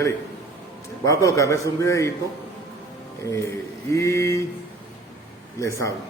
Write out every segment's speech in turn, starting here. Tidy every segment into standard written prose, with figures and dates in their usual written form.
Kelly, voy a colocarles un videito y les hablo.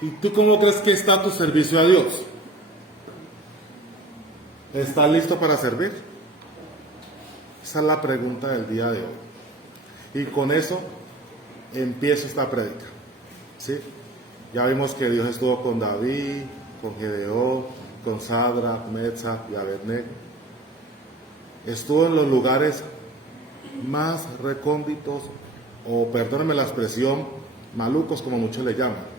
¿Y tú cómo crees que está tu servicio a Dios? ¿Estás listo para servir? Esa es la pregunta del día de hoy. Y con eso empiezo esta prédica. ¿Sí? Ya vimos que Dios estuvo con David, con Gedeón, con Sadrach, Mesach y Abednego. Estuvo en los lugares más recónditos, o perdónenme la expresión, malucos como muchos le llaman.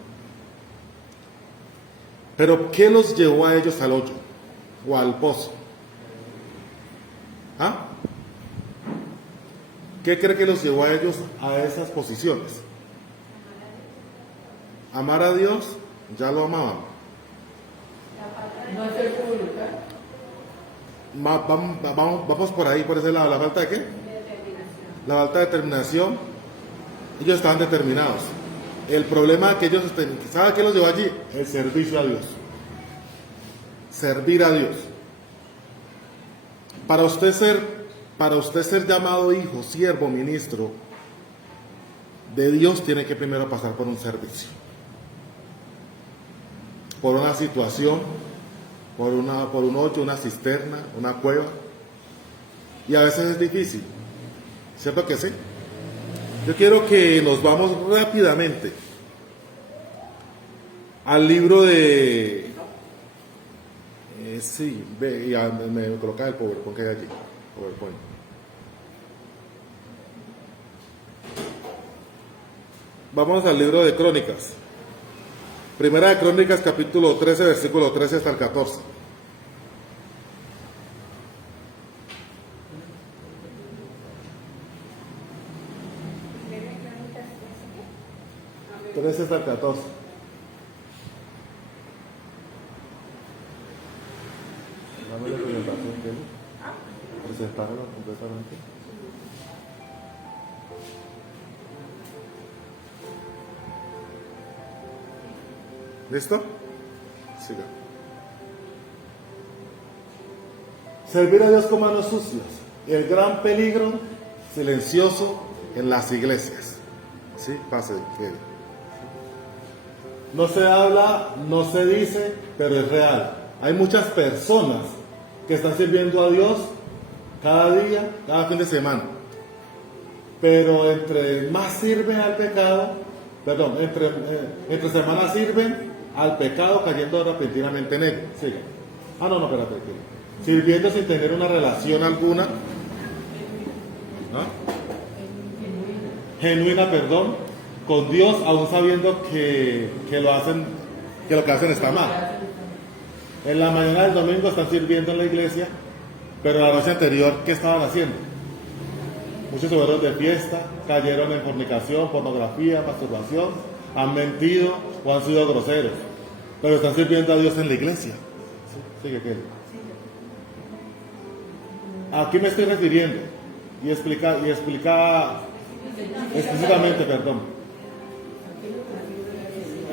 Pero ¿qué los llevó a ellos al hoyo o al pozo? ¿Ah? ¿Qué cree que los llevó a ellos a esas posiciones? Amar a Dios, ya lo amaban. No hacer pública. Vamos por ahí, por ese lado. ¿La falta de qué? La falta de determinación. Ellos estaban determinados. El problema es que ellos, ¿sabe qué los llevó allí? El servicio a Dios. Servir a Dios. Para usted ser llamado hijo, siervo, ministro de Dios, tiene que primero pasar por un servicio. Por una situación, por un hoyo, una cisterna, una cueva. Y a veces es difícil. ¿Cierto que sí? Yo quiero que nos vamos rápidamente al libro de... sí, ve, ya me colocaba el PowerPoint que hay allí. PowerPoint. Vamos al libro de Crónicas. Primera de Crónicas, capítulo 13, versículo 13 hasta el 14. Hasta el 14. Dame la presentación, Kelly. Presentarlo completamente. ¿Listo? Siga. Servir a Dios con manos sucias. El gran peligro silencioso en las iglesias. ¿Sí? Pase, Kelly. No se habla, no se dice, pero es real. Hay muchas personas que están sirviendo a Dios cada día, cada fin de semana. Pero entre más sirven al pecado, entre semana sirven, al pecado cayendo repentinamente en él. Siga. No, espérate. Sirviendo sin tener una relación alguna. Genuina, perdón, con Dios, aún sabiendo que lo que hacen está mal. En la mañana del domingo están sirviendo en la iglesia, pero la noche anterior, ¿qué estaban haciendo? Muchos se fueron de fiesta, cayeron en fornicación, pornografía, masturbación, han mentido o han sido groseros, pero están sirviendo a Dios en la iglesia. Sigue, ¿qué? ¿A qué me estoy refiriendo? Y explica explícitamente, perdón.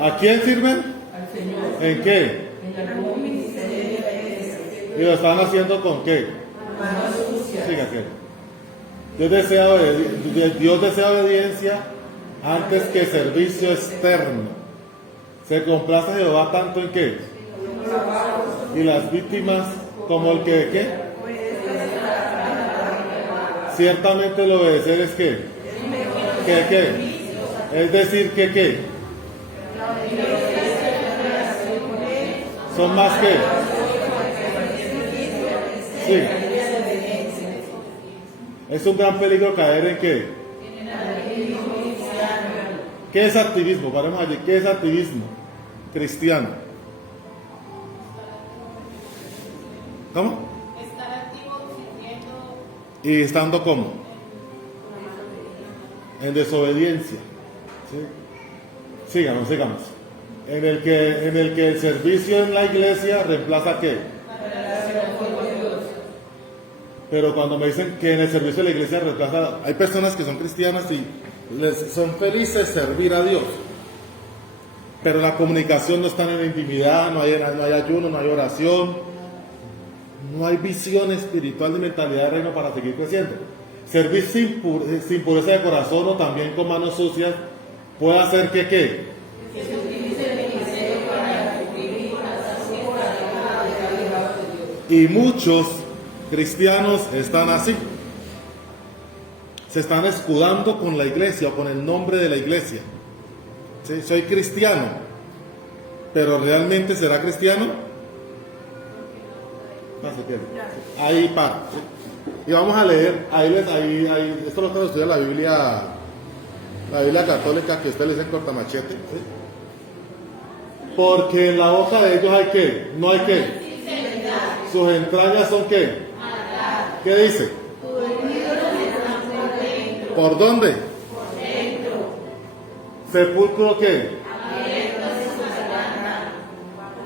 ¿A quién sirven? Al Señor. ¿En qué? En algún ministerio. ¿Y lo están haciendo con qué? Manos sucias. Siga, ¿qué? Dios desea obediencia antes que servicio externo. Se complace Jehová tanto en qué. Y las víctimas como el que ¿qué? Ciertamente el obedecer es qué. ¿Qué? Es decir, ¿qué? Son más que. Sí. Es un gran peligro caer en qué. ¿Qué es activismo? Paremos allí. ¿Qué es activismo cristiano? ¿Cómo? Estar activo sirviendo. ¿Y estando cómo? En desobediencia. ¿Sí? Sigamos. En el que el servicio en la iglesia reemplaza ¿qué? Pero cuando me dicen que en el servicio de la iglesia reemplaza, hay personas que son cristianas y son felices servir a Dios, pero la comunicación no está en la intimidad, no hay ayuno, no hay oración, no hay visión espiritual de mentalidad de reino para seguir creciendo. Servir sin pureza de corazón o también con manos sucias puede hacer que ¿qué? Y muchos cristianos están así. Se están escudando con la iglesia o con el nombre de la iglesia. ¿Sí? Soy cristiano, pero ¿realmente será cristiano? No se entiende. Ahí para. ¿Sí? Y vamos a leer, esto lo estudia la Biblia católica, que ustedes le dicen cortamachete. ¿Sí? Porque en la boca de ellos hay qué, no hay qué. Sus entrañas son qué. ¿Qué dice? ¿Por dónde? Por dentro. ¿Sepulcro qué?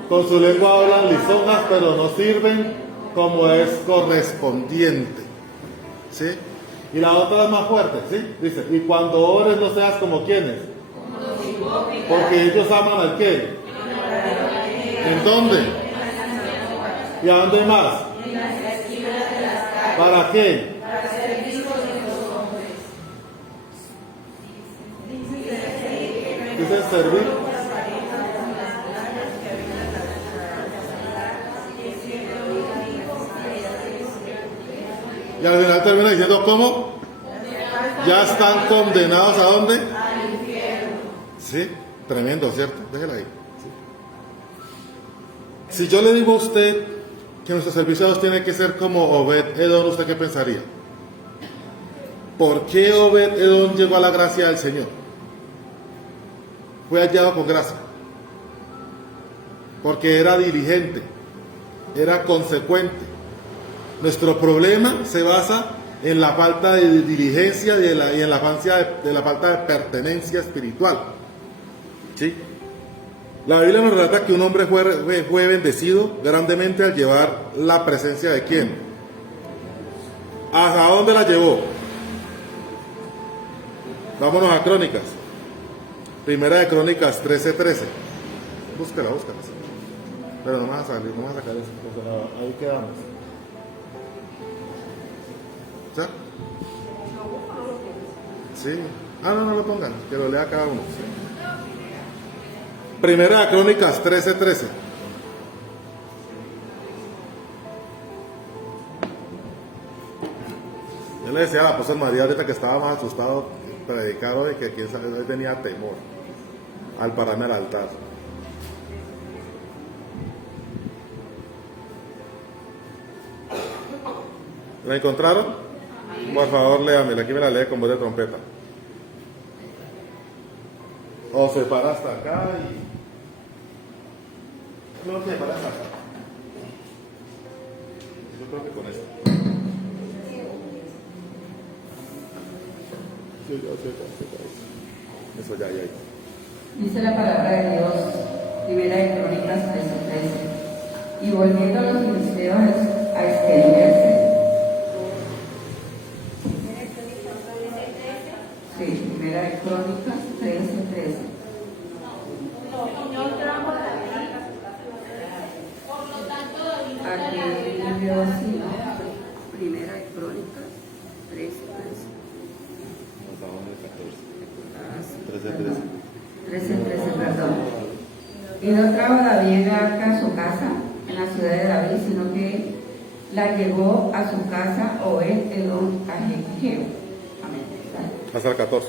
Con su lengua hablan lisonjas, pero no sirven como es correspondiente. ¿Sí? Y la otra es más fuerte, ¿sí? Dice, y cuando ores no seas como quienes. Porque ellos aman al qué. ¿En dónde? ¿Y a dónde más? ¿Para qué? Para ser vistos de los hombres. Dicen servir. Y al final termina diciendo ¿cómo? Ya están condenados ¿a dónde? Al infierno. Sí, tremendo, ¿cierto? Déjela ahí. Sí. Si yo le digo a usted que nuestro servicio a Dios tiene que ser como Obed-Edom, ¿usted qué pensaría? ¿Por qué Obed-Edom llegó a la gracia del Señor? Fue hallado con gracia. Porque era diligente, era consecuente. Nuestro problema se basa en la falta de diligencia y en la falta de pertenencia espiritual. ¿Sí? La Biblia nos relata que un hombre fue bendecido grandemente al llevar la presencia de ¿quién? ¿Hasta dónde la llevó? Vámonos a Crónicas. Primera de Crónicas 13:13. Búscala. Pero no vas a salir, no vas a sacar eso. Ahí quedamos. ¿Ya? Sí. No lo pongan, que lo lea cada uno. ¿Sí? Primera de Crónicas 13:13. Yo le decía al apóstol María ahorita que estaba más asustado predicar hoy, que quién sabe, hoy tenía temor al pararme al altar. ¿La encontraron? Por favor, léamela. Aquí me la lee con voz de trompeta. O se para hasta acá y... No, se para hasta acá. Yo creo que con esto. Eso ya. Dice la palabra de Dios, Primera de Crónicas 13:13. Y volviendo a los filisteos a extenderse. Sí, Primera de Crónicas 13:13. Aquí vivió así, ¿no? Primera de Crónicas 13:13. 13:13, perdón. Y no trajo David el arca a su casa en la ciudad de David, sino que la llevó a su casa Obed-Edom Ageo. Amén. Hasta el 14.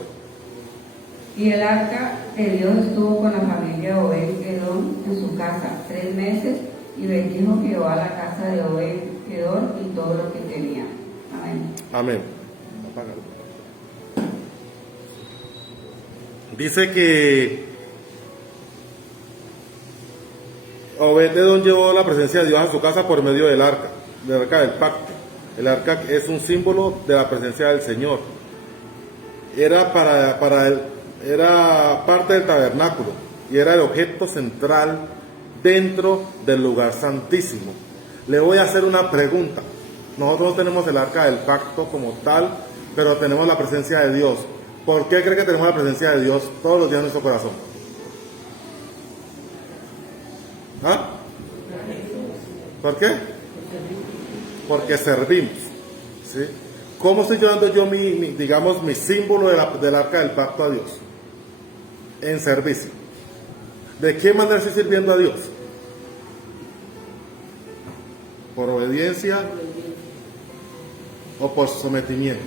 Y el arca de Dios estuvo con la familia Obed-Edom en su casa 3 meses, y bendijo Jehová la casa de Obed-Edom y todo lo que tenía. Amén. Amén. Apágalo. Dice que Obed-Edom llevó la presencia de Dios a su casa por medio del arca del pacto. El arca es un símbolo de la presencia del Señor. Era era parte del tabernáculo y era el objeto central dentro del lugar santísimo. Le voy a hacer una pregunta. Nosotros no tenemos el arca del pacto como tal, pero tenemos la presencia de Dios. ¿Por qué cree que tenemos la presencia de Dios todos los días en nuestro corazón? ¿Ah? ¿Por qué? Porque servimos. ¿Sí? ¿Cómo estoy llevando yo mi símbolo del arca del pacto a Dios? En servicio. ¿De qué manera estoy sirviendo a Dios? ¿Por obediencia o por sometimiento?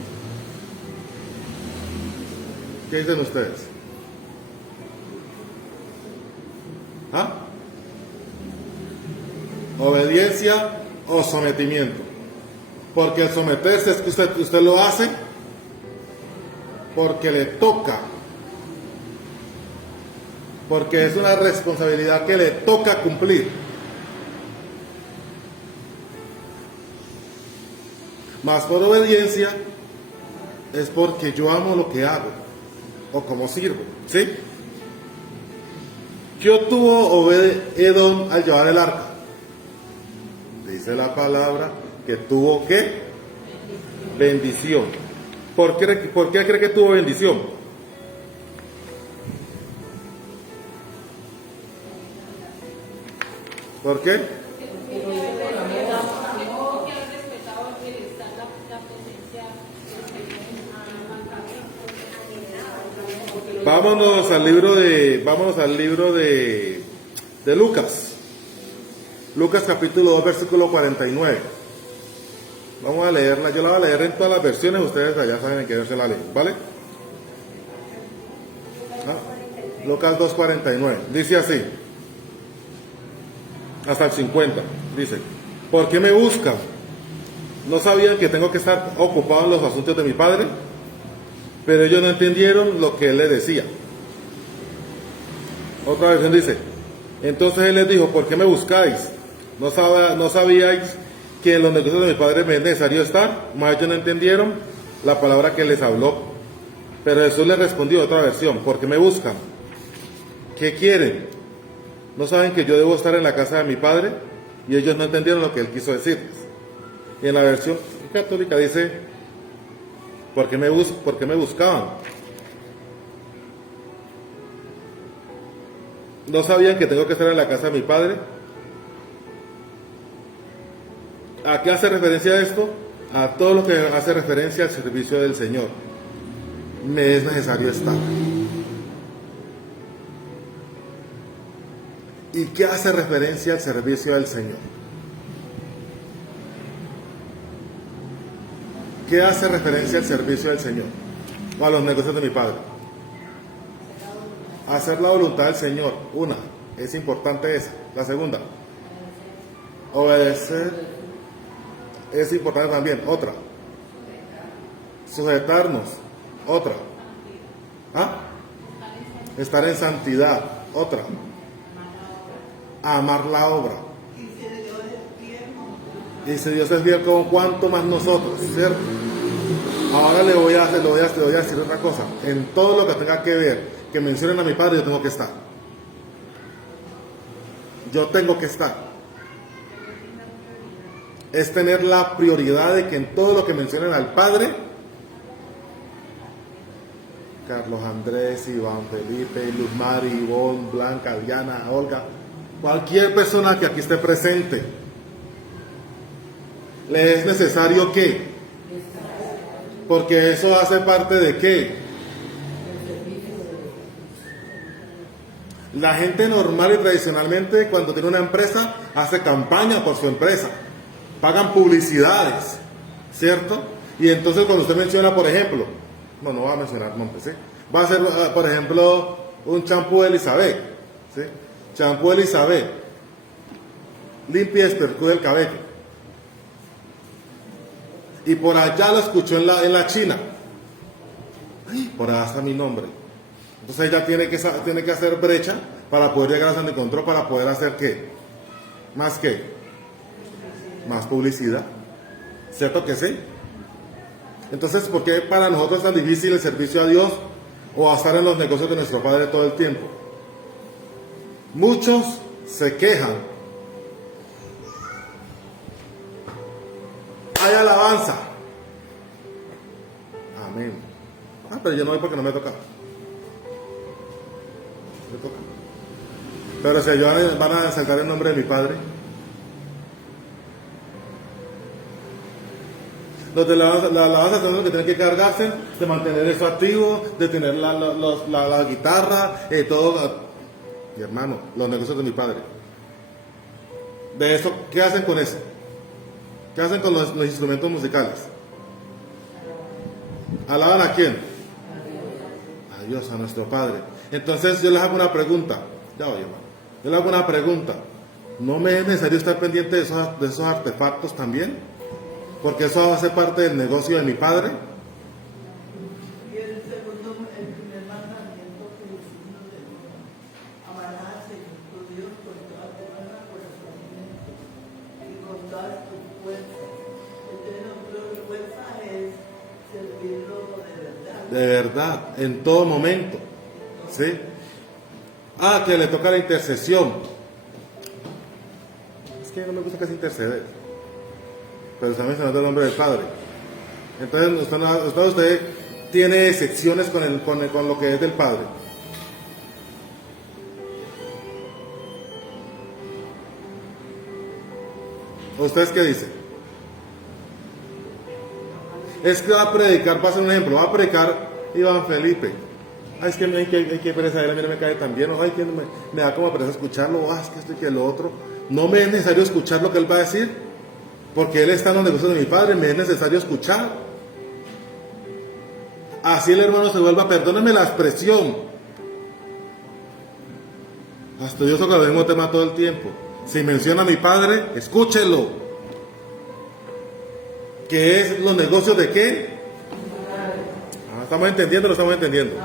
¿Qué dicen ustedes? ¿Ah? ¿Obediencia o sometimiento? Porque el someterse es que usted lo hace porque le toca, porque es una responsabilidad que le toca cumplir. Más por obediencia es porque yo amo lo que hago o como sirvo, ¿sí? ¿Qué obtuvo Obed-Edom al llevar el arca? Dice la palabra que tuvo ¿qué? Bendición. ¿Por qué cree que tuvo bendición? ¿Por qué? Vámonos al libro de Lucas. Lucas capítulo 2, versículo 49. Vamos a leerla. Yo la voy a leer en todas las versiones. Ustedes allá saben en qué versión la leen, ¿vale? Lucas 2, 49. Dice así. Hasta el 50. Dice: ¿por qué me buscan? ¿No sabían que tengo que estar ocupado en los asuntos de mi Padre? Pero ellos no entendieron lo que él les decía. Otra versión dice: entonces él les dijo: ¿por qué me buscáis? ¿No sabíais que en los negocios de mi Padre me es necesario estar? Mas ellos no entendieron la palabra que les habló. Pero Jesús les respondió, otra versión: ¿por qué me buscan? ¿Qué quieren? ¿No saben que yo debo estar en la casa de mi Padre? Y ellos no entendieron lo que él quiso decirles. Y en la versión católica dice: ¿por qué me buscaban? ¿No sabían que tengo que estar en la casa de mi Padre? ¿A qué hace referencia esto? A todo lo que hace referencia al servicio del Señor. Me es necesario estar. ¿Y qué hace referencia al servicio del Señor? ¿Qué hace referencia al servicio del Señor? O a los negocios de mi Padre. Hacer la voluntad del Señor. Una, es importante esa. La segunda, obedecer es importante también. Otra. Sujetarnos. Otra. ¿Ah? Estar en santidad. Otra. Amar la obra. Y si Dios es fiel, ¿con cuánto más nosotros? ¿Cierto? Ahora le voy a decir otra cosa. En todo lo que tenga que ver, que mencionen a mi padre, yo tengo que estar. Yo tengo que estar. Es tener la prioridad de que en todo lo que mencionen al padre, Carlos Andrés, Iván Felipe, Luzmar, Ivonne, Blanca, Diana, Olga, cualquier persona que aquí esté presente, le es necesario que, porque eso hace parte de qué. La gente normal y tradicionalmente cuando tiene una empresa hace campaña por su empresa, pagan publicidades, ¿cierto? Y entonces cuando usted menciona, por ejemplo, no va a mencionar nombres, ¿sí? Va a ser, por ejemplo, un champú de Elizabeth, ¿sí? Champú de Elizabeth, limpia y espercuda el cabello. Y por allá lo escuchó en la China. Ay, por allá está mi nombre. Entonces ella tiene que hacer brecha para poder llegar a San Encontró, para poder hacer ¿qué? ¿Más qué? Más publicidad. ¿Cierto que sí? Entonces, ¿por qué para nosotros es tan difícil el servicio a Dios o a estar en los negocios de nuestro Padre todo el tiempo? Muchos se quejan. Hay alabanza. Amén. Pero yo no voy porque no me toca. Me toca. Pero si ellos van a exaltar el nombre de mi Padre. Los de la alabanza son los que tienen que cargarse de mantener eso activo, de tener la guitarra, todo. Mi hermano, los negocios de mi Padre. De eso, ¿qué hacen con eso? ¿Qué hacen con los instrumentos musicales? ¿Alaban a quién? A Dios, a nuestro Padre. Entonces yo les hago una pregunta. Ya voy, hermano. Yo les hago una pregunta. ¿No me es necesario estar pendiente de esos artefactos también? Porque eso va a ser parte del negocio de mi Padre. Y el primer mandamiento que hicimos de Dios, amarás al Señor tu Dios con toda tu alma, corazón y mente, y con todas tus fuerzas. Entonces nuestra fuerza es servirlo de verdad. De verdad, en todo momento. ¿Sí? Que le toca la intercesión. Es que no me gusta casi interceder. Pero está mencionando el nombre del Padre. Entonces usted tiene excepciones con lo que es del Padre. ¿Ustedes qué dicen? Es que va a predicar, para hacer un ejemplo, va a predicar Iván Felipe. Ay, es que hay que pereza, a mí no me cae tan bien, ay, que me da como pereza escucharlo, es que esto y que lo otro. No me es necesario escuchar lo que él va a decir, porque él está en los negocios de mi Padre, me es necesario escuchar. Así el hermano se vuelva, perdónenme la expresión, fastidioso con el mismo tema todo el tiempo. Si menciona a mi Padre, escúchelo. ¿Qué es los negocios de qué? ¿Estamos entendiendo o no estamos entendiendo?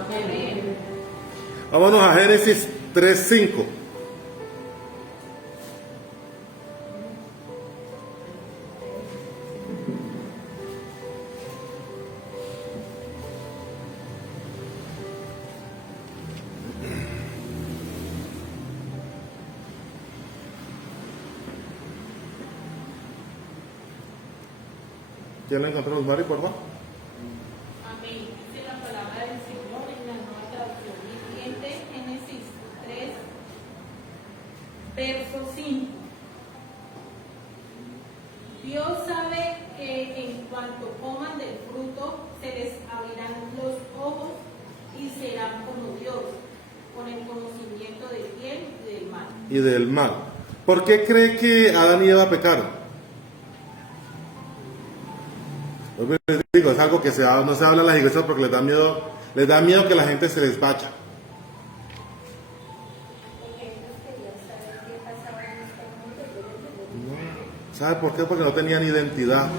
Vámonos a Génesis 3:5. ¿Quién la encontró, Mari, por favor? Amén. Dice la palabra del Señor en la nueva traducción viviente, Génesis 3, verso 5. Dios sabe que en cuanto coman del fruto, se les abrirán los ojos y serán como Dios, con el conocimiento del bien y del mal. Y del mal. ¿Por qué cree que Adán y Eva pecaron? Les digo, es algo que no se habla en las iglesias porque les da miedo que la gente se les vaya. ¿Sabe por qué? Porque no tenían identidad.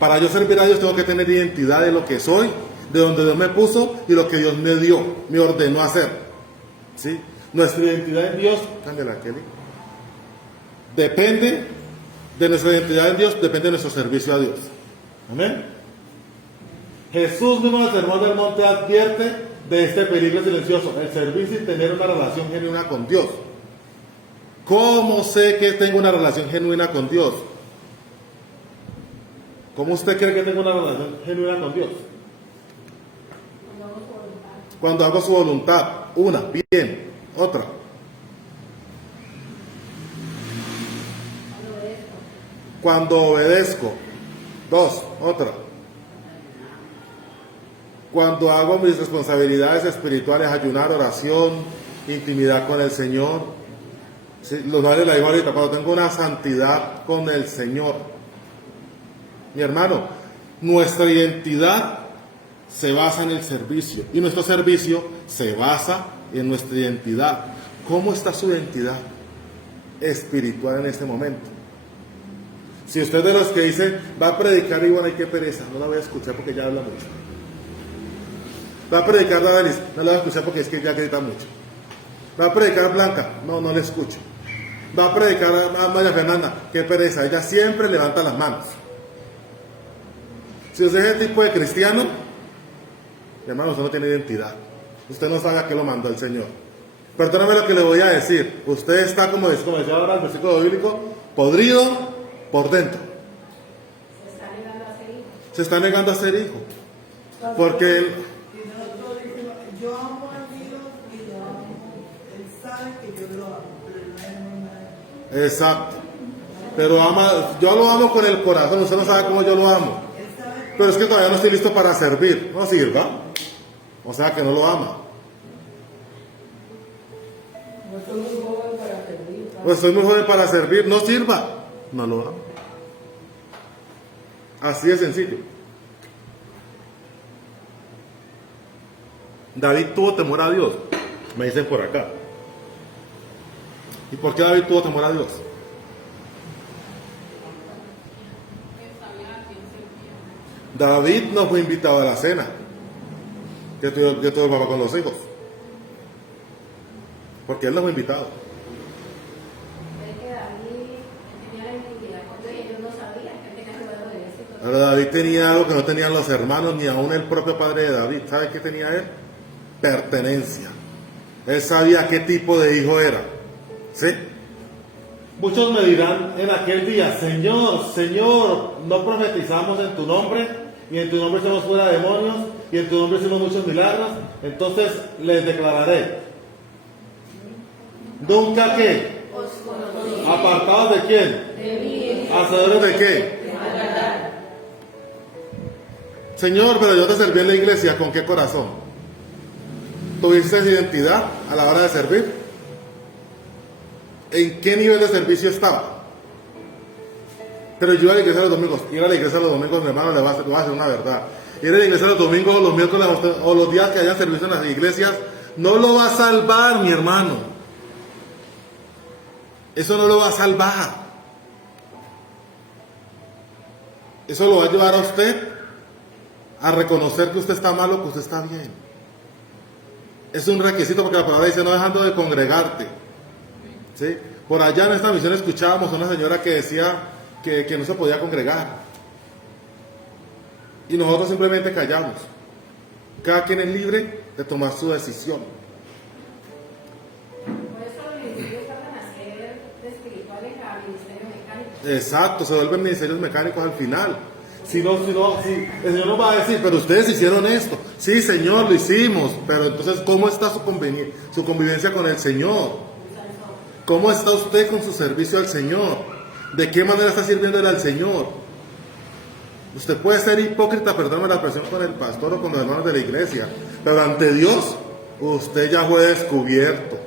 Para yo servir a Dios tengo que tener identidad de lo que soy, de donde Dios me puso y lo que Dios me dio, me ordenó hacer. ¿Sí? Nuestra identidad en Dios, cámbiala, Kelly, depende de nuestra identidad en Dios, depende de nuestro servicio a Dios. Amén. Jesús mismo en el Sermón del Monte advierte de este peligro silencioso, el servir sin tener una relación genuina con Dios. ¿Cómo sé que tengo una relación genuina con Dios? ¿Cómo usted cree que tengo una relación genuina con Dios? Cuando hago su voluntad. Una, bien. Otra. Cuando obedezco. Dos, otra. Cuando hago mis responsabilidades espirituales, ayunar, oración, intimidad con el Señor. Sí, los padres la digo ahorita, cuando tengo una santidad con el Señor. Mi hermano, nuestra identidad se basa en el servicio y nuestro servicio se basa en nuestra identidad. ¿Cómo está su identidad espiritual en este momento? Si usted es de los que dice, va a predicar y bueno, hay que pereza, no la voy a escuchar porque ya habla mucho. Va a predicar la Dalis, no la voy a escuchar porque es que ya grita mucho. Va a predicar Blanca, no la escucho. Va a predicar a María Fernanda, qué pereza, ella siempre levanta las manos. Si usted es el tipo de cristiano, mi hermano, usted no tiene identidad. Usted no sabe a qué lo mandó el Señor. Perdóname lo que le voy a decir. Usted está, como decía ahora el versículo bíblico, podrido por dentro. Se está negando a ser hijo. Porque y nosotros decimos, yo amo a Dios y lo amo. Él sabe que yo lo amo, pero no es nada. exacto. Pero yo lo amo con el corazón. Usted no sabe cómo yo lo amo. Pero es que todavía no estoy listo para servir. No sirva. O sea que no lo ama. No soy muy joven para servir. Pues soy muy joven para servir. No sirva. No lo ama. Así de sencillo. David tuvo temor a Dios. Me dicen por acá. ¿Y por qué David tuvo temor a Dios? David no fue invitado a la cena que tuvo el papá con los hijos, porque él no fue invitado. Pero David tenía algo que no tenían los hermanos ni aún el propio padre de David. ¿Sabe qué tenía él? Pertenencia. Él sabía qué tipo de hijo era. ¿Sí? Muchos me dirán en aquel día, Señor, Señor, no profetizamos en tu nombre, y en tu nombre echamos fuera demonios, y en tu nombre hicimos muchos milagros. Entonces les declararé, nunca que, apartados de quién, hacedores de qué. Señor, pero yo te serví en la iglesia, ¿con qué corazón? ¿Tuviste identidad a la hora de servir? ¿En qué nivel de servicio estaba? Pero yo iba a la iglesia los domingos. Ir a la iglesia los domingos, mi hermano, le va a hacer una verdad. Ir a la iglesia los domingos, los miércoles o los días que haya servicio en las iglesias, no lo va a salvar, mi hermano. Eso no lo va a salvar. Eso lo va a llevar a usted a reconocer que usted está mal o que usted está bien. Es un requisito porque la palabra dice, no dejando de congregarte. ¿Sí? Por allá en esta misión escuchábamos a una señora que decía que no se podía congregar. Y nosotros simplemente callamos. Cada quien es libre de tomar su decisión. Por eso los ministerios pasan a ser de espirituales a ministerios mecánicos. Exacto, se vuelven ministerios mecánicos al final. Si el Señor nos va a decir, pero ustedes hicieron esto. Sí, Señor, lo hicimos. Pero entonces, ¿cómo está su convivencia con el Señor? ¿Cómo está usted con su servicio al Señor? ¿De qué manera está sirviéndole al Señor? Usted puede ser hipócrita, perdóname la expresión, con el pastor o con los hermanos de la iglesia, pero ante Dios, usted ya fue descubierto.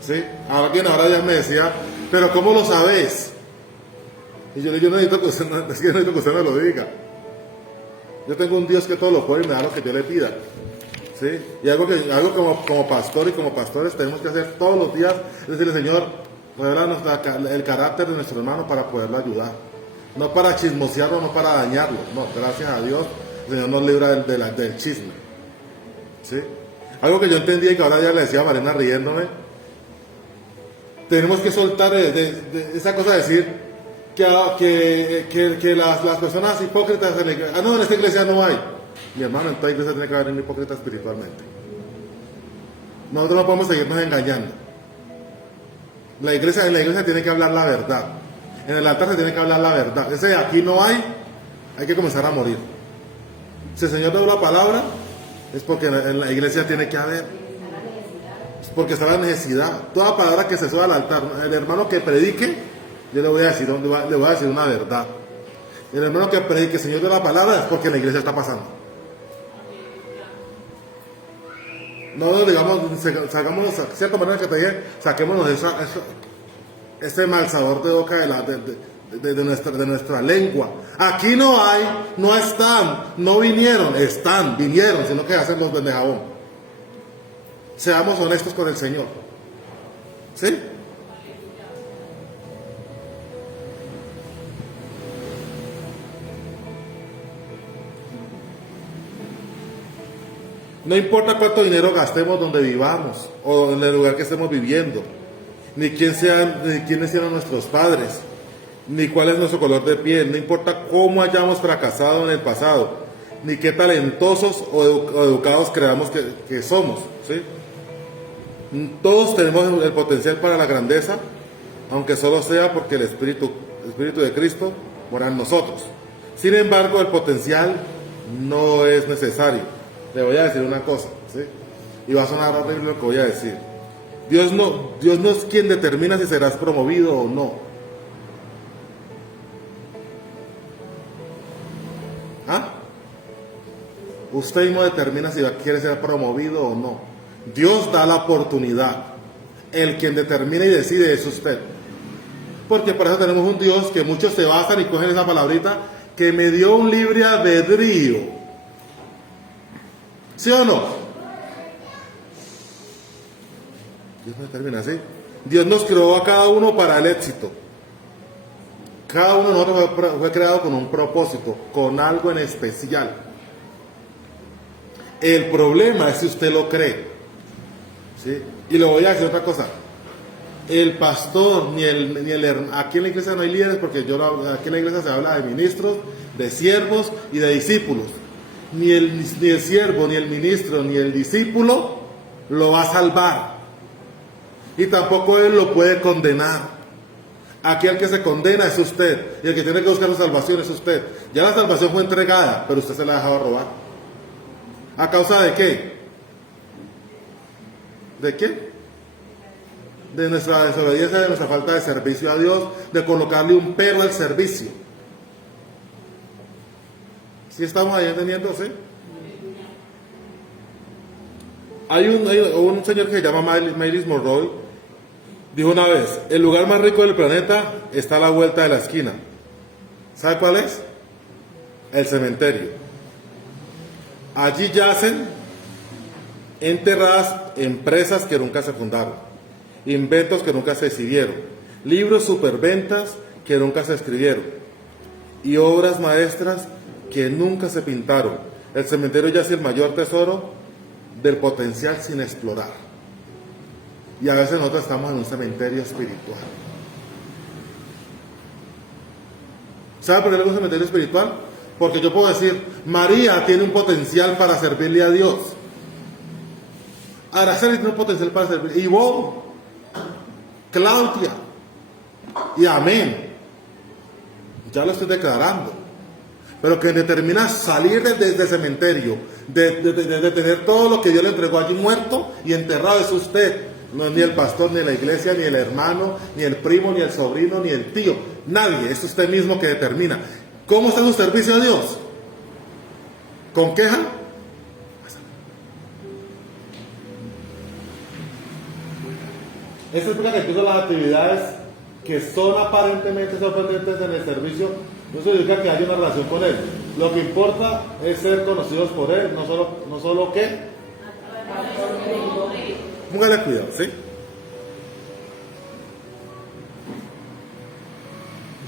¿Sí? Alguien ahora ya me decía, pero ¿cómo lo sabes? Y yo le digo, yo necesito que usted me lo diga. Yo tengo un Dios que todo lo puede y me da lo que yo le pida. ¿Sí? Y algo como pastor y como pastores tenemos que hacer todos los días, es decirle, Señor, Revela el carácter de nuestro hermano para poderlo ayudar. No para chismosearlo, no para dañarlo. No, gracias a Dios, el Señor nos libra del chisme. ¿Sí? Algo que yo entendí y que ahora ya le decía a Marina riéndome. Tenemos que soltar esa cosa de decir que las personas hipócritas en la iglesia, no, en esta iglesia no hay. Mi hermano, en toda iglesia tiene que haber un hipócrita espiritualmente. Nosotros no podemos seguirnos engañando. En la iglesia tiene que hablar la verdad. En el altar se tiene que hablar la verdad. Ese de aquí no hay que comenzar a morir. Si el Señor dio la palabra, es porque en la iglesia tiene que haber. Es porque está la necesidad. Toda palabra que se suba al altar, el hermano que predique, yo le voy a decir una verdad. El hermano que predique, el Señor dio la palabra, es porque en la iglesia está pasando. No digamos, sacámonos, cierta manera que te dije, saquémonos ese mal sabor de boca de nuestra lengua. Aquí no hay, no están, no vinieron, vinieron, sino que hacen los vendejabón. Seamos honestos con el Señor. ¿Sí? No importa cuánto dinero gastemos donde vivamos o en el lugar que estemos viviendo, ni quiénes sean nuestros padres, ni cuál es nuestro color de piel, no importa cómo hayamos fracasado en el pasado, ni qué talentosos o educados creamos que somos, ¿sí? Todos tenemos el potencial para la grandeza, aunque solo sea porque el Espíritu de Cristo mora en nosotros. Sin embargo, el potencial no es necesario. Le voy a decir una cosa, ¿sí? Y va a sonar horrible lo que voy a decir. Dios no es quien determina si serás promovido o no. ¿Ah? Usted mismo determina si quiere ser promovido o no. Dios da la oportunidad. El quien determina y decide es usted. Porque por eso tenemos un Dios que muchos se basan y cogen esa palabrita, que me dio un libre albedrío. ¿Sí o no? Dios no determina así. Dios nos creó a cada uno para el éxito. Cada uno de nosotros fue creado con un propósito, con algo en especial. El problema es si usted lo cree. ¿Sí? Y le voy a decir otra cosa. El pastor, aquí en la iglesia no hay líderes, porque aquí en la iglesia se habla de ministros, de siervos y de discípulos. Ni el siervo, ni el ministro, ni el discípulo lo va a salvar. Y tampoco él lo puede condenar. Aquí el que se condena es usted. Y el que tiene que buscar la salvación es usted. Ya la salvación fue entregada, pero usted se la ha dejado robar. ¿A causa de qué? ¿De qué? De nuestra desobediencia, de nuestra falta de servicio a Dios, de colocarle un pero al servicio. ¿Sí estamos ahí entendiendo? ¿Sí? Hay un señor que se llama Myles Monroe. Dijo una vez: el lugar más rico del planeta está a la vuelta de la esquina. ¿Sabe cuál es? El cementerio. Allí yacen enterradas empresas que nunca se fundaron, inventos que nunca se exhibieron, libros superventas que nunca se escribieron y obras maestras que nunca se pintaron. El cementerio yace el mayor tesoro del potencial sin explorar. Y a veces nosotros estamos en un cementerio espiritual. ¿Sabe por qué es un cementerio espiritual? Porque yo puedo decir: María tiene un potencial para servirle a Dios. Araceli tiene un potencial para servirle. Ivonne, Claudia, y amén. Ya lo estoy declarando. Pero que determina salir desde el cementerio, de tener todo lo que Dios le entregó allí muerto y enterrado, es usted. No es ni el pastor, ni la iglesia, ni el hermano, ni el primo, ni el sobrino, ni el tío. Nadie, es usted mismo que determina. ¿Cómo está su servicio a Dios? ¿Con queja? Esto explica que incluso las actividades que son aparentemente sorprendentes en el servicio no significa que haya una relación con Él. Lo que importa es ser conocidos por Él, no solo que. Póngale cuidado, ¿sí?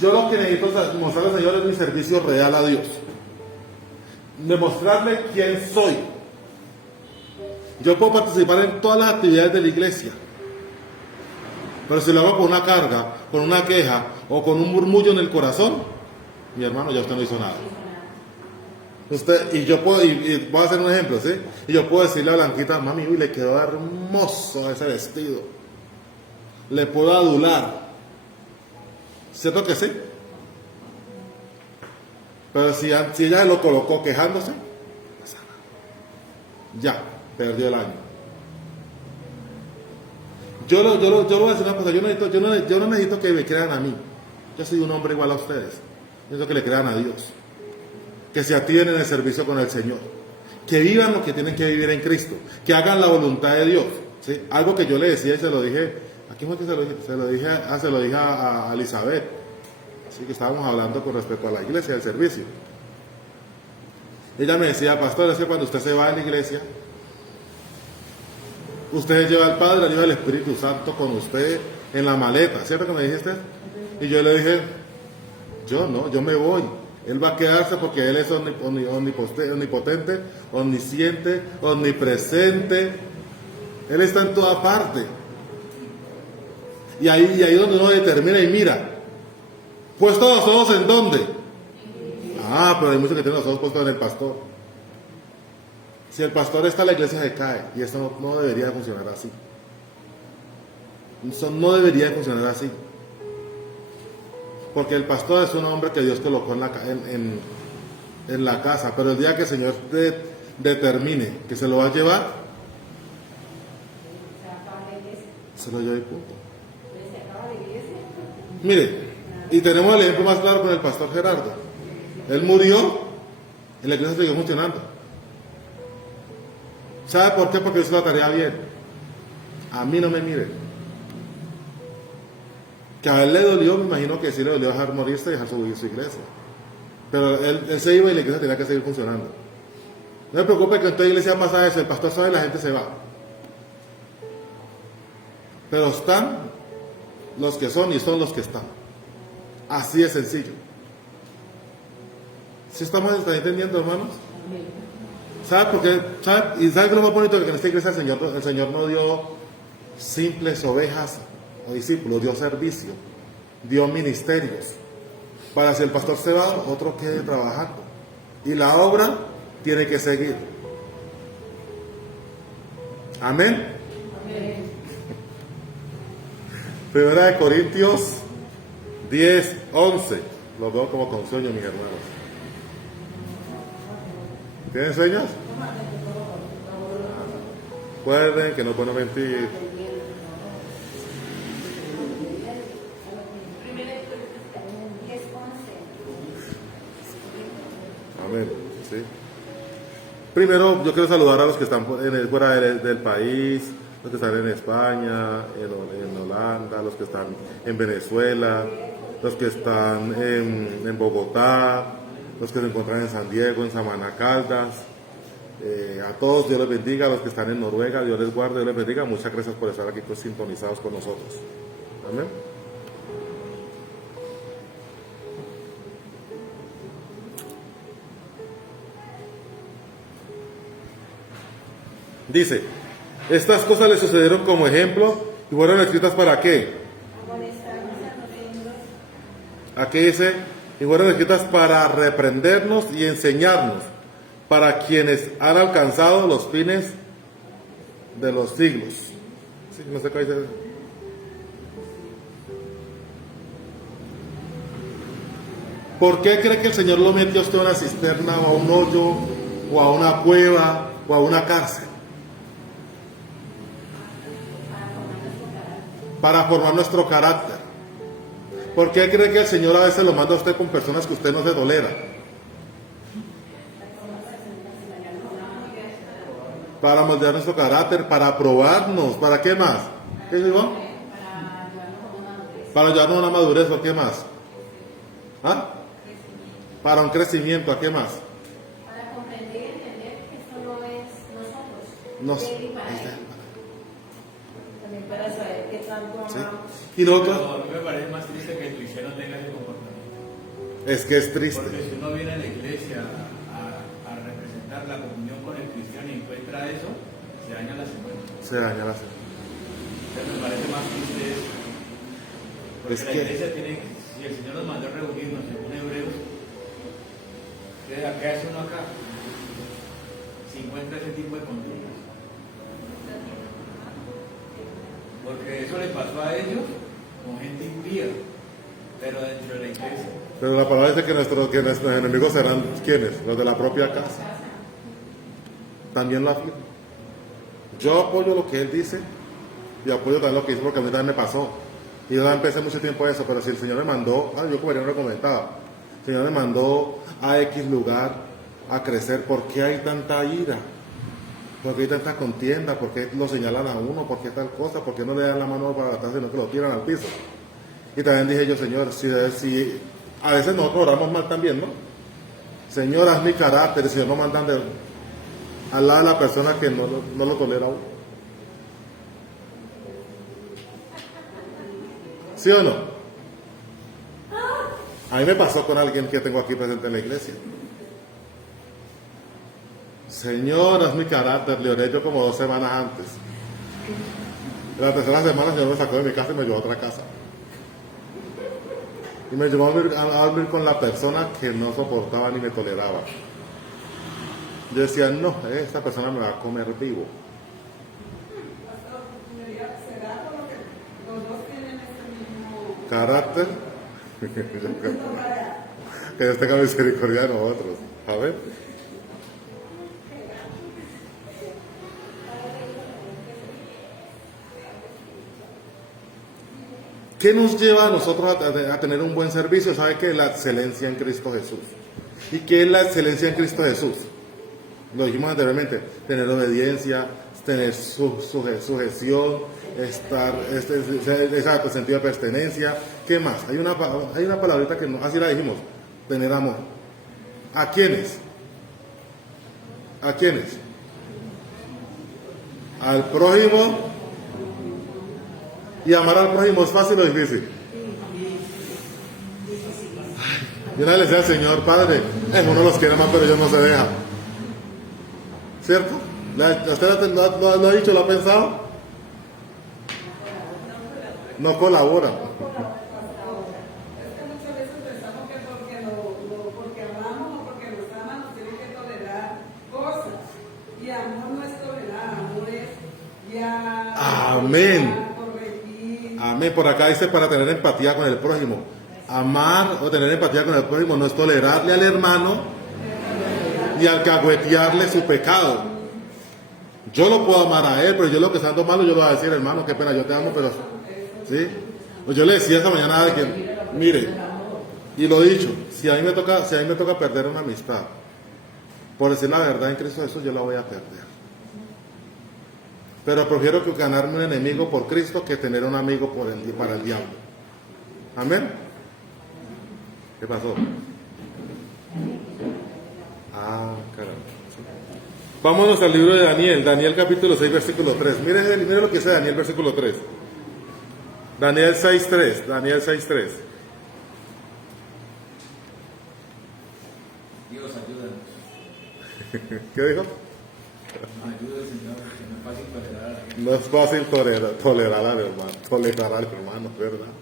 Yo lo que necesito mostrarle al Señor es mi servicio real a Dios. Demostrarle quién soy. Yo puedo participar en todas las actividades de la iglesia, pero si lo hago con una carga, con una queja o con un murmullo en el corazón, mi hermano, ya usted no hizo nada. Usted, y yo puedo, y voy a hacer un ejemplo, ¿sí? Y yo puedo decirle a Blanquita, mami, uy, le quedó hermoso ese vestido. Le puedo adular. ¿Cierto que sí? Pero si ella lo colocó quejándose, ya, perdió el año. Yo le voy a decir una cosa, yo no necesito que me crean a mí. Yo soy un hombre igual a ustedes. Yo necesito que le crean a Dios. Que se atienen en el servicio con el Señor. Que vivan lo que tienen que vivir en Cristo. Que hagan la voluntad de Dios. ¿Sí? Algo que yo le decía y se lo dije, ¿a quién fue que se lo dije a Elizabeth? Así que estábamos hablando con respecto a la iglesia, al servicio. Ella me decía, pastor, es que cuando usted se va de la iglesia, usted lleva al Padre, lleva al Espíritu Santo con usted en la maleta, ¿cierto que me dijiste? Y yo le dije, yo no, yo me voy. Él va a quedarse porque Él es omnipotente, omnisciente, omnipresente. Él está en toda parte. Y ahí donde uno determina y mira. ¿Puestos los ojos en dónde? Ah, pero hay muchos que tienen los ojos puestos en el pastor. Si el pastor está, la iglesia se cae. Y eso no debería funcionar así. Eso no debería funcionar así. Porque el pastor es un hombre que Dios colocó en la casa. Pero el día que el Señor determine que se lo va a llevar, se lo lleva y punto. Mire, y tenemos el ejemplo más claro con el pastor Gerardo. Él murió y la iglesia siguió funcionando. ¿Sabe por qué? Porque hizo la tarea bien. A mí no me miren. Que a él le dolió, me imagino que sí le dolió dejar morirse y dejar su iglesia. Pero él se iba y la iglesia tenía que seguir funcionando. No me preocupe que en toda iglesia pasa eso, el pastor sabe y la gente se va. Pero están los que son y son los que están. Así de sencillo. ¿Sí están entendiendo, hermanos? ¿Sabe por qué? ¿Y sabe qué es lo más bonito? Que en esta iglesia el Señor no dio simples ovejas o discípulos, dio servicio, dio ministerios. Para si el pastor se va, otro quede trabajando. Y la obra tiene que seguir. Amén. Amén. Primera de Corintios 10, 11. Lo veo como con sueño, mis hermanos. ¿Tienen sueños? Recuerden que no es bueno mentir. Amén. ¿Sí? Primero, yo quiero saludar a los que están fuera del país, los que están en España, en Holanda, los que están en Venezuela, los que están en Bogotá, los que se encuentran en San Diego, en Samaná Caldas. A todos Dios les bendiga, a los que están en Noruega, Dios les guarde, Dios les bendiga. Muchas gracias por estar aquí sintonizados con nosotros. Amén. Dice, estas cosas le sucedieron como ejemplo y fueron escritas ¿para qué? Aquí dice, y fueron escritas para reprendernos y enseñarnos, para quienes han alcanzado los fines de los siglos. ¿Sí? No sé qué dice. ¿Por qué cree que el Señor lo metió a usted a una cisterna o a un hoyo o a una cueva o a una cárcel? Para formar nuestro carácter. ¿Por qué cree que el Señor a veces lo manda a usted con personas que usted no se tolera? Para moldear nuestro carácter, para probarnos, ¿para qué más? ¿Qué digo? Para llevarnos a una madurez, ¿o qué más? ¿Ah? Para un crecimiento, ¿a qué más? Para comprender y entender que esto no es nosotros. Nos- También para saber qué tanto amamos. ¿Sí? Y nosotros, Pero a mí me parece más triste que tu hijo no tenga ese comportamiento. Es que es triste. Porque si uno viene a la iglesia a representar la comunión con el cristiano y encuentra eso, se daña la semana. Se daña la semana. Entonces me parece más triste eso. Porque Es la que- iglesia tiene, si el Señor nos mandó a reunirnos según Hebreos, ¿qué hace uno acá? Si encuentra ese tipo de conductas. Porque eso le pasó a ellos con gente impía, pero dentro de la iglesia. Pero la palabra dice que nuestros enemigos serán ¿quiénes? Los de la propia casa. También lo afirmo. Yo apoyo lo que él dice y apoyo también lo que dice porque a mí también me pasó. Y yo empecé mucho tiempo eso, pero si el Señor me mandó, yo como ya no lo comentaba, el Señor me mandó a X lugar a crecer, ¿por qué hay tanta ira? ¿Por qué hay tanta contienda? ¿Por qué lo señalan a uno? ¿Por qué tal cosa? ¿Por qué no le dan la mano para atrás sino que lo tiran al piso? Y también dije yo, Señor, si a veces nosotros oramos mal también, ¿no? Señor, haz mi carácter, y si no mandan al lado de la persona que no lo tolera a uno. ¿Sí o no? A mí me pasó con alguien que tengo aquí presente en la iglesia. Señor, haz mi carácter, le oré yo como 2 semanas antes. La tercera semana el Señor me sacó de mi casa y me llevó a otra casa. Y me llevó a dormir con la persona que no soportaba ni me toleraba. Yo decía, no, esta persona me va a comer vivo. ¿Será por lo que los dos tienen ese mismo Carácter. Que Dios tenga misericordia de nosotros. A ver. ¿Qué nos lleva a nosotros a tener un buen servicio? ¿Sabe qué es la excelencia en Cristo Jesús? ¿Y qué es la excelencia en Cristo Jesús? Lo dijimos anteriormente, tener obediencia, tener sujeción, exacto, sentido de pertenencia. ¿Qué más? Hay una palabrita que así la dijimos, tener amor. ¿A quiénes? ¿A quiénes? Al prójimo. ¿Y amar al prójimo es fácil o difícil? Yo una vez le decía al Señor, Padre, uno los quiere más, pero ellos no se dejan. ¿Cierto? ¿Usted lo ha dicho, lo ha pensado? No colabora. Es que muchas veces pensamos que porque amamos o porque nos aman nos tienen que tolerar cosas. Y amor no es tolerar, amor es ya Amén. corregir. Amén. Por acá dice para tener empatía con el prójimo. Amar o tener empatía con el prójimo no es tolerarle al hermano y alcahuetearle su pecado. Yo lo puedo amar a él, pero yo lo que está dando malo, yo le voy a decir, hermano, qué pena, yo te amo, pero... ¿Sí? Pues yo le decía esta mañana a alguien, mire, y lo he dicho, si a mí me toca perder una amistad, por decir la verdad en Cristo Jesús, yo la voy a perder. Pero prefiero que ganarme un enemigo por Cristo que tener un amigo para el diablo. ¿Amén? ¿Qué pasó? Caramba. Vámonos al libro de Daniel, Daniel capítulo 6, versículo 3. Mire lo que dice Daniel, versículo 3. Daniel 6.3, Daniel 6.3. Dios, ayúdanos. ¿Qué dijo? Ayúdanos, Señor, porque no es fácil tolerar. No es fácil tolerar al hermano, ¿verdad?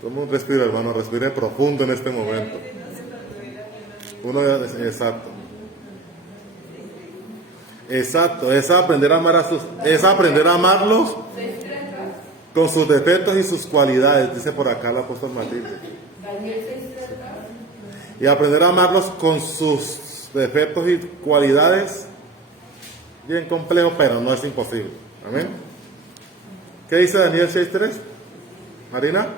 Toma un respiro, hermano, respire profundo en este momento. Exacto, es aprender a amarlos con sus defectos y sus cualidades, dice por acá el apóstol Matilde. Y aprender a amarlos con sus defectos y cualidades, bien complejo, pero no es imposible. Amén. ¿Qué dice Daniel 6.3? Marina.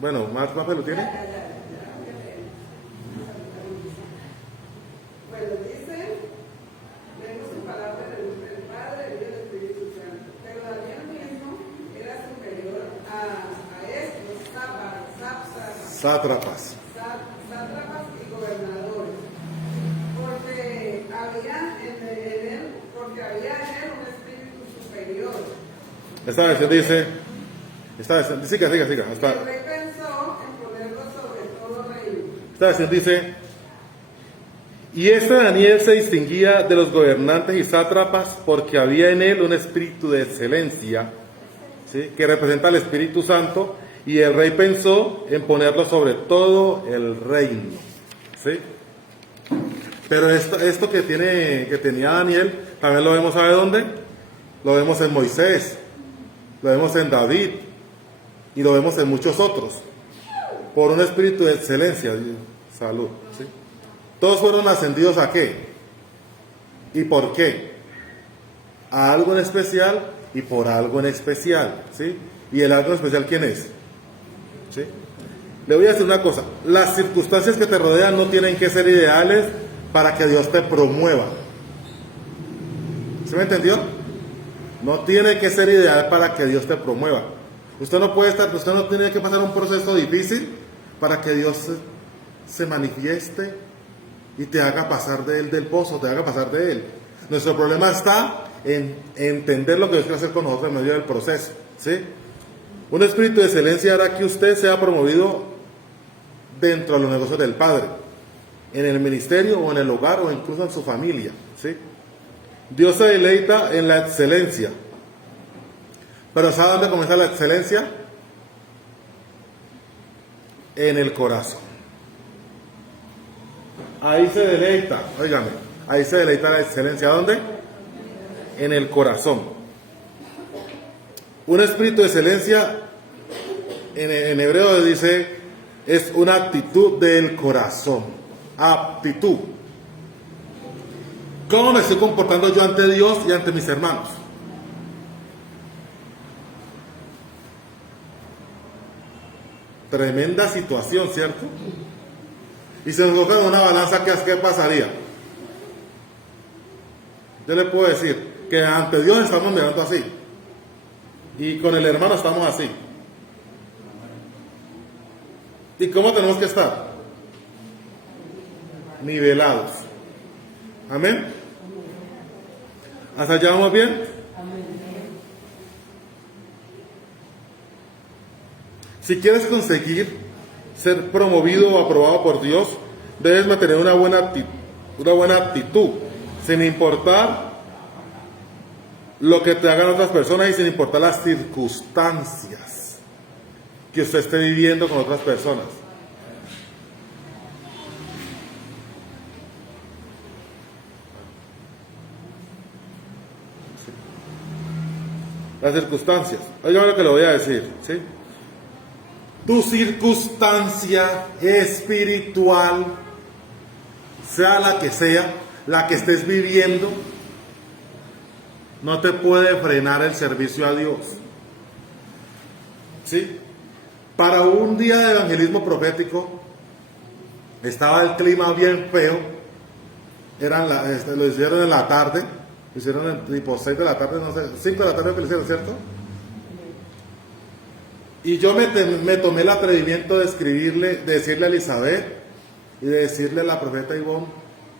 Bueno, ¿más lo tiene? Bueno, dice, vemos su palabra del Padre y del Espíritu Santo. Pero Daniel mismo era superior a estos Sátrapas. sátrapas y gobernadores. Porque había en él un espíritu superior. Esta versión dice, Está diciendo, siga. El rey pensó en ponerlo sobre todo reino. Esta versión dice, y este Daniel se distinguía de los gobernantes y sátrapas porque había en él un espíritu de excelencia, ¿sí?, que representa al Espíritu Santo, y el rey pensó en ponerlo sobre todo el reino, ¿sí? Pero esto que tenía Daniel, también lo vemos, ¿sabe dónde? Lo vemos en Moisés, lo vemos en David, y lo vemos en muchos otros, por un espíritu de excelencia, salud, ¿sí? Todos fueron ascendidos ¿a qué? ¿Y por qué? A algo en especial y por algo en especial, ¿sí? ¿Y el algo en especial quién es? ¿Sí? Le voy a decir una cosa, las circunstancias que te rodean no tienen que ser ideales para que Dios te promueva. ¿Sí me entendió? No tiene que ser ideal para que Dios te promueva. Usted no tiene que pasar un proceso difícil para que Dios se manifieste y te haga pasar del pozo, te haga pasar de él. Nuestro problema está en entender lo que Dios quiere hacer con nosotros en medio del proceso, ¿sí? Un espíritu de excelencia hará que usted sea promovido dentro de los negocios del Padre, en el ministerio o en el hogar o incluso en su familia, ¿sí? Dios se deleita en la excelencia. Pero ¿sabe dónde comienza la excelencia? En el corazón. Ahí se deleita, óigame, ahí se deleita la excelencia. ¿Dónde? En el corazón. Un espíritu de excelencia, en hebreo dice, es una actitud del corazón. Aptitud. ¿Cómo me estoy comportando yo ante Dios y ante mis hermanos? Tremenda situación, ¿cierto? Y se nos coloca en una balanza, ¿qué pasaría? Yo le puedo decir que ante Dios estamos mirando así, y con el hermano estamos así. ¿Y cómo tenemos que estar? Nivelados. Amén. ¿Hasta allá vamos bien? Si quieres conseguir ser promovido o aprobado por Dios, debes mantener una buena actitud, sin importar lo que te hagan otras personas y sin importar las circunstancias que usted esté viviendo con otras personas. Las circunstancias. Oiga lo que le voy a decir, ¿sí? Tu circunstancia espiritual, sea la que estés viviendo, no te puede frenar el servicio a Dios. ¿Sí? Para un día de evangelismo profético, estaba el clima bien feo, lo hicieron en la tarde, lo hicieron en tipo 6 de la tarde, no sé, 5 de la tarde que lo hicieron, ¿cierto? Y yo me tomé el atrevimiento de decirle a Elizabeth y de decirle a la profeta Ivonne,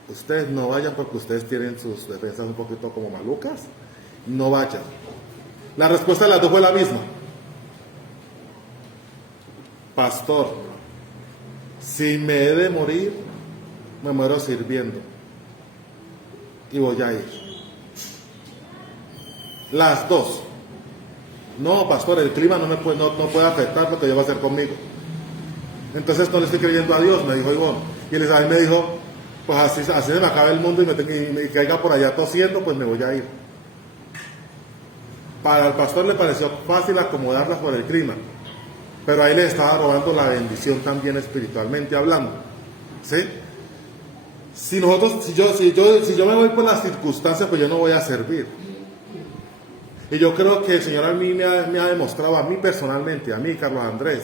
ustedes no vayan porque ustedes tienen sus defensas un poquito como malucas, no vayan. La respuesta de las dos fue la misma. Pastor, si me he de morir, me muero sirviendo y voy a ir. Las dos. No, pastor, el clima no puede afectar lo que Dios va a hacer conmigo. Entonces no le estoy creyendo a Dios, me dijo Ivonne. Y Elizabeth me dijo, pues así se me acaba el mundo y me caiga por allá tosiendo, pues me voy a ir. Para el pastor le pareció fácil acomodarla por el clima, pero ahí le estaba robando la bendición también espiritualmente hablando. ¿Sí? Si yo me voy por las circunstancias, pues yo no voy a servir. Y yo creo que el Señor a mí me ha demostrado, a mí personalmente, a mí, Carlos Andrés,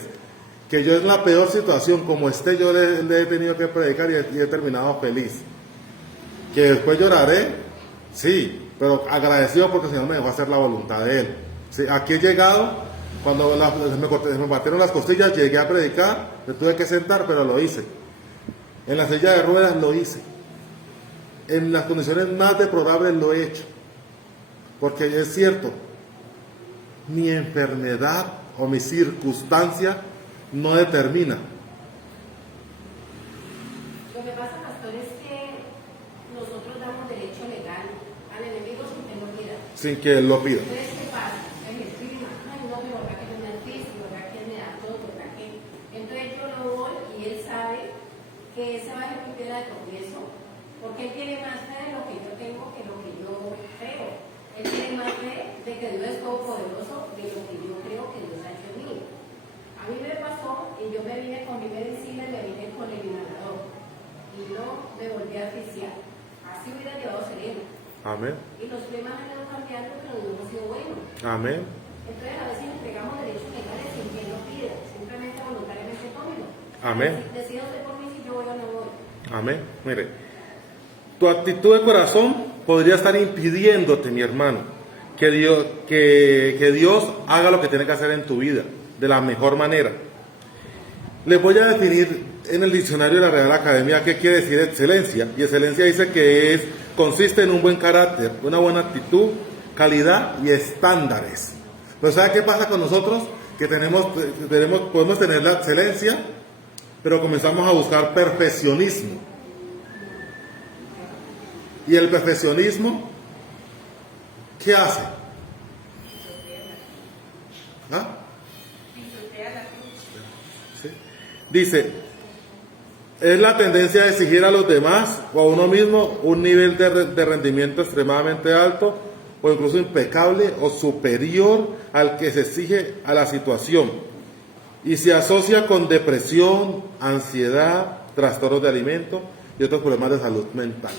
que yo en la peor situación como esté, yo le he tenido que predicar y he terminado feliz. Que después lloraré, sí, pero agradecido porque el Señor me dejó hacer la voluntad de Él. Sí, aquí he llegado, cuando me partieron las costillas, llegué a predicar, me tuve que sentar, pero lo hice. En la silla de ruedas lo hice. En las condiciones más deplorables lo he hecho. Porque es cierto, mi enfermedad o mi circunstancia no determina. Lo que pasa, pastor, es que nosotros damos derecho legal al enemigo sin que lo pida. Sin que él lo pida. Entonces, ¿qué pasa? El esgrima, ay, no, pero ¿verdad que no me da físico? ¿Verdad que él me da todo? ¿Verdad que? Entonces yo lo voy y él sabe que ese va a ser mi piedra de tropiezo, porque él tiene más fe de lo que yo tengo que lo que yo creo. Él tiene más fe de que Dios es todopoderoso de lo que yo creo que Dios ha hecho en mí. A mí me pasó y yo me vine con mi medicina y me vine con el inhalador y no me volví a asfixiar. Así hubiera llevado sereno. Amén. Y los climas han ido cambiando, pero no hemos sido buenos. Amén. Entonces a veces entregamos derechos legales sin que lo pida, simplemente voluntariamente tómelo. Amén. Decido usted por mí si yo voy o no voy. Amén. Mire, tu actitud de corazón podría estar impidiéndote, mi hermano, que Dios haga lo que tiene que hacer en tu vida de la mejor manera. Les voy a definir en el diccionario de la Real Academia qué quiere decir excelencia. Y excelencia dice que consiste en un buen carácter, una buena actitud, calidad y estándares. Pero ¿sabe qué pasa con nosotros? Que podemos tener la excelencia, pero comenzamos a buscar perfeccionismo. Y el perfeccionismo, ¿qué hace? ¿Ah? ¿Sí? Dice, es la tendencia a exigir a los demás o a uno mismo un nivel de rendimiento extremadamente alto o incluso impecable o superior al que se exige a la situación, y se asocia con depresión, ansiedad, trastornos de alimento y otros problemas de salud mental.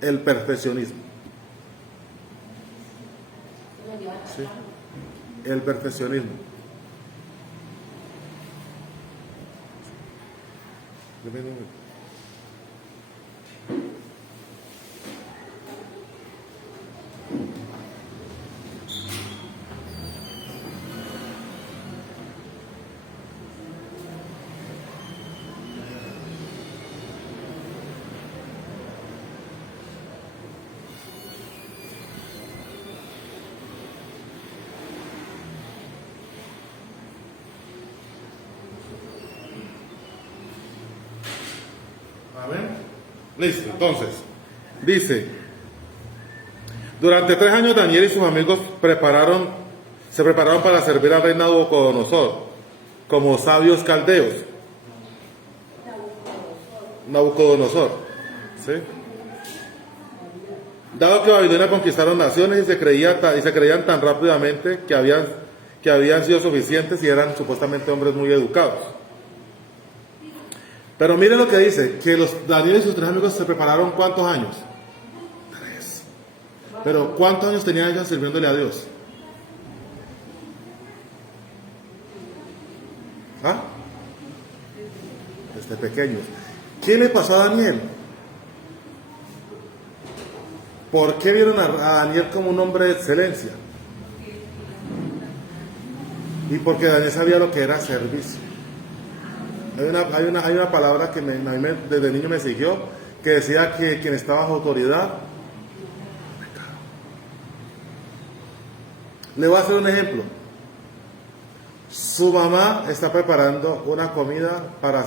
El perfeccionismo. ¿Sí? El perfeccionismo. Amén. Listo, entonces, dice, durante 3 años Daniel y sus amigos se prepararon para servir al rey Nabucodonosor, como sabios caldeos. Nabucodonosor, ¿sí? Dado que Babilonia conquistaron naciones y se creían tan rápidamente que habían sido suficientes y eran supuestamente hombres muy educados. Pero miren lo que dice, que Daniel y sus 3 amigos se prepararon ¿cuántos años? 3. Pero ¿cuántos años tenían ellos sirviéndole a Dios? ¿Ah? Desde pequeños. ¿Qué le pasó a Daniel? ¿Por qué vieron a Daniel como un hombre de excelencia? Y porque Daniel sabía lo que era servicio. Hay una palabra que a mí desde niño me siguió, que decía que quien está bajo autoridad. Le voy a hacer un ejemplo. Su mamá está preparando una comida para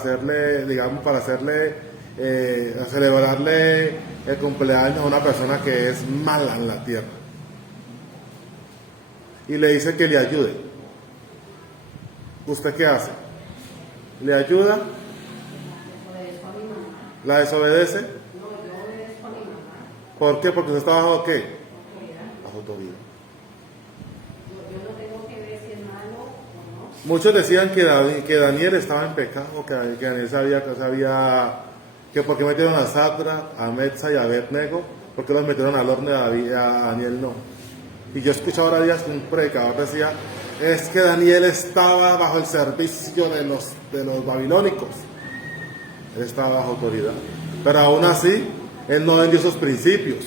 celebrarle el cumpleaños a una persona que es mala en la tierra. Y le dice que le ayude. ¿Usted qué hace? ¿Le ayuda? Obedezco a mi mamá. ¿La desobedece? No, yo obedezco a mi mamá. ¿Por qué? Porque usted está bajo ¿qué? Autoridad. Bajo autoridad. Yo no tengo que ver si es malo o no. Muchos decían que Daniel estaba en pecado, que Daniel sabía que por qué metieron a Sadra, a Metza y a Abednego, por qué los metieron al horno y a Daniel no. Y yo escuchaba ahora días que un predicador decía, es que Daniel estaba bajo el servicio de los babilónicos. Él estaba bajo autoridad. Pero aún así, él no vendió esos principios.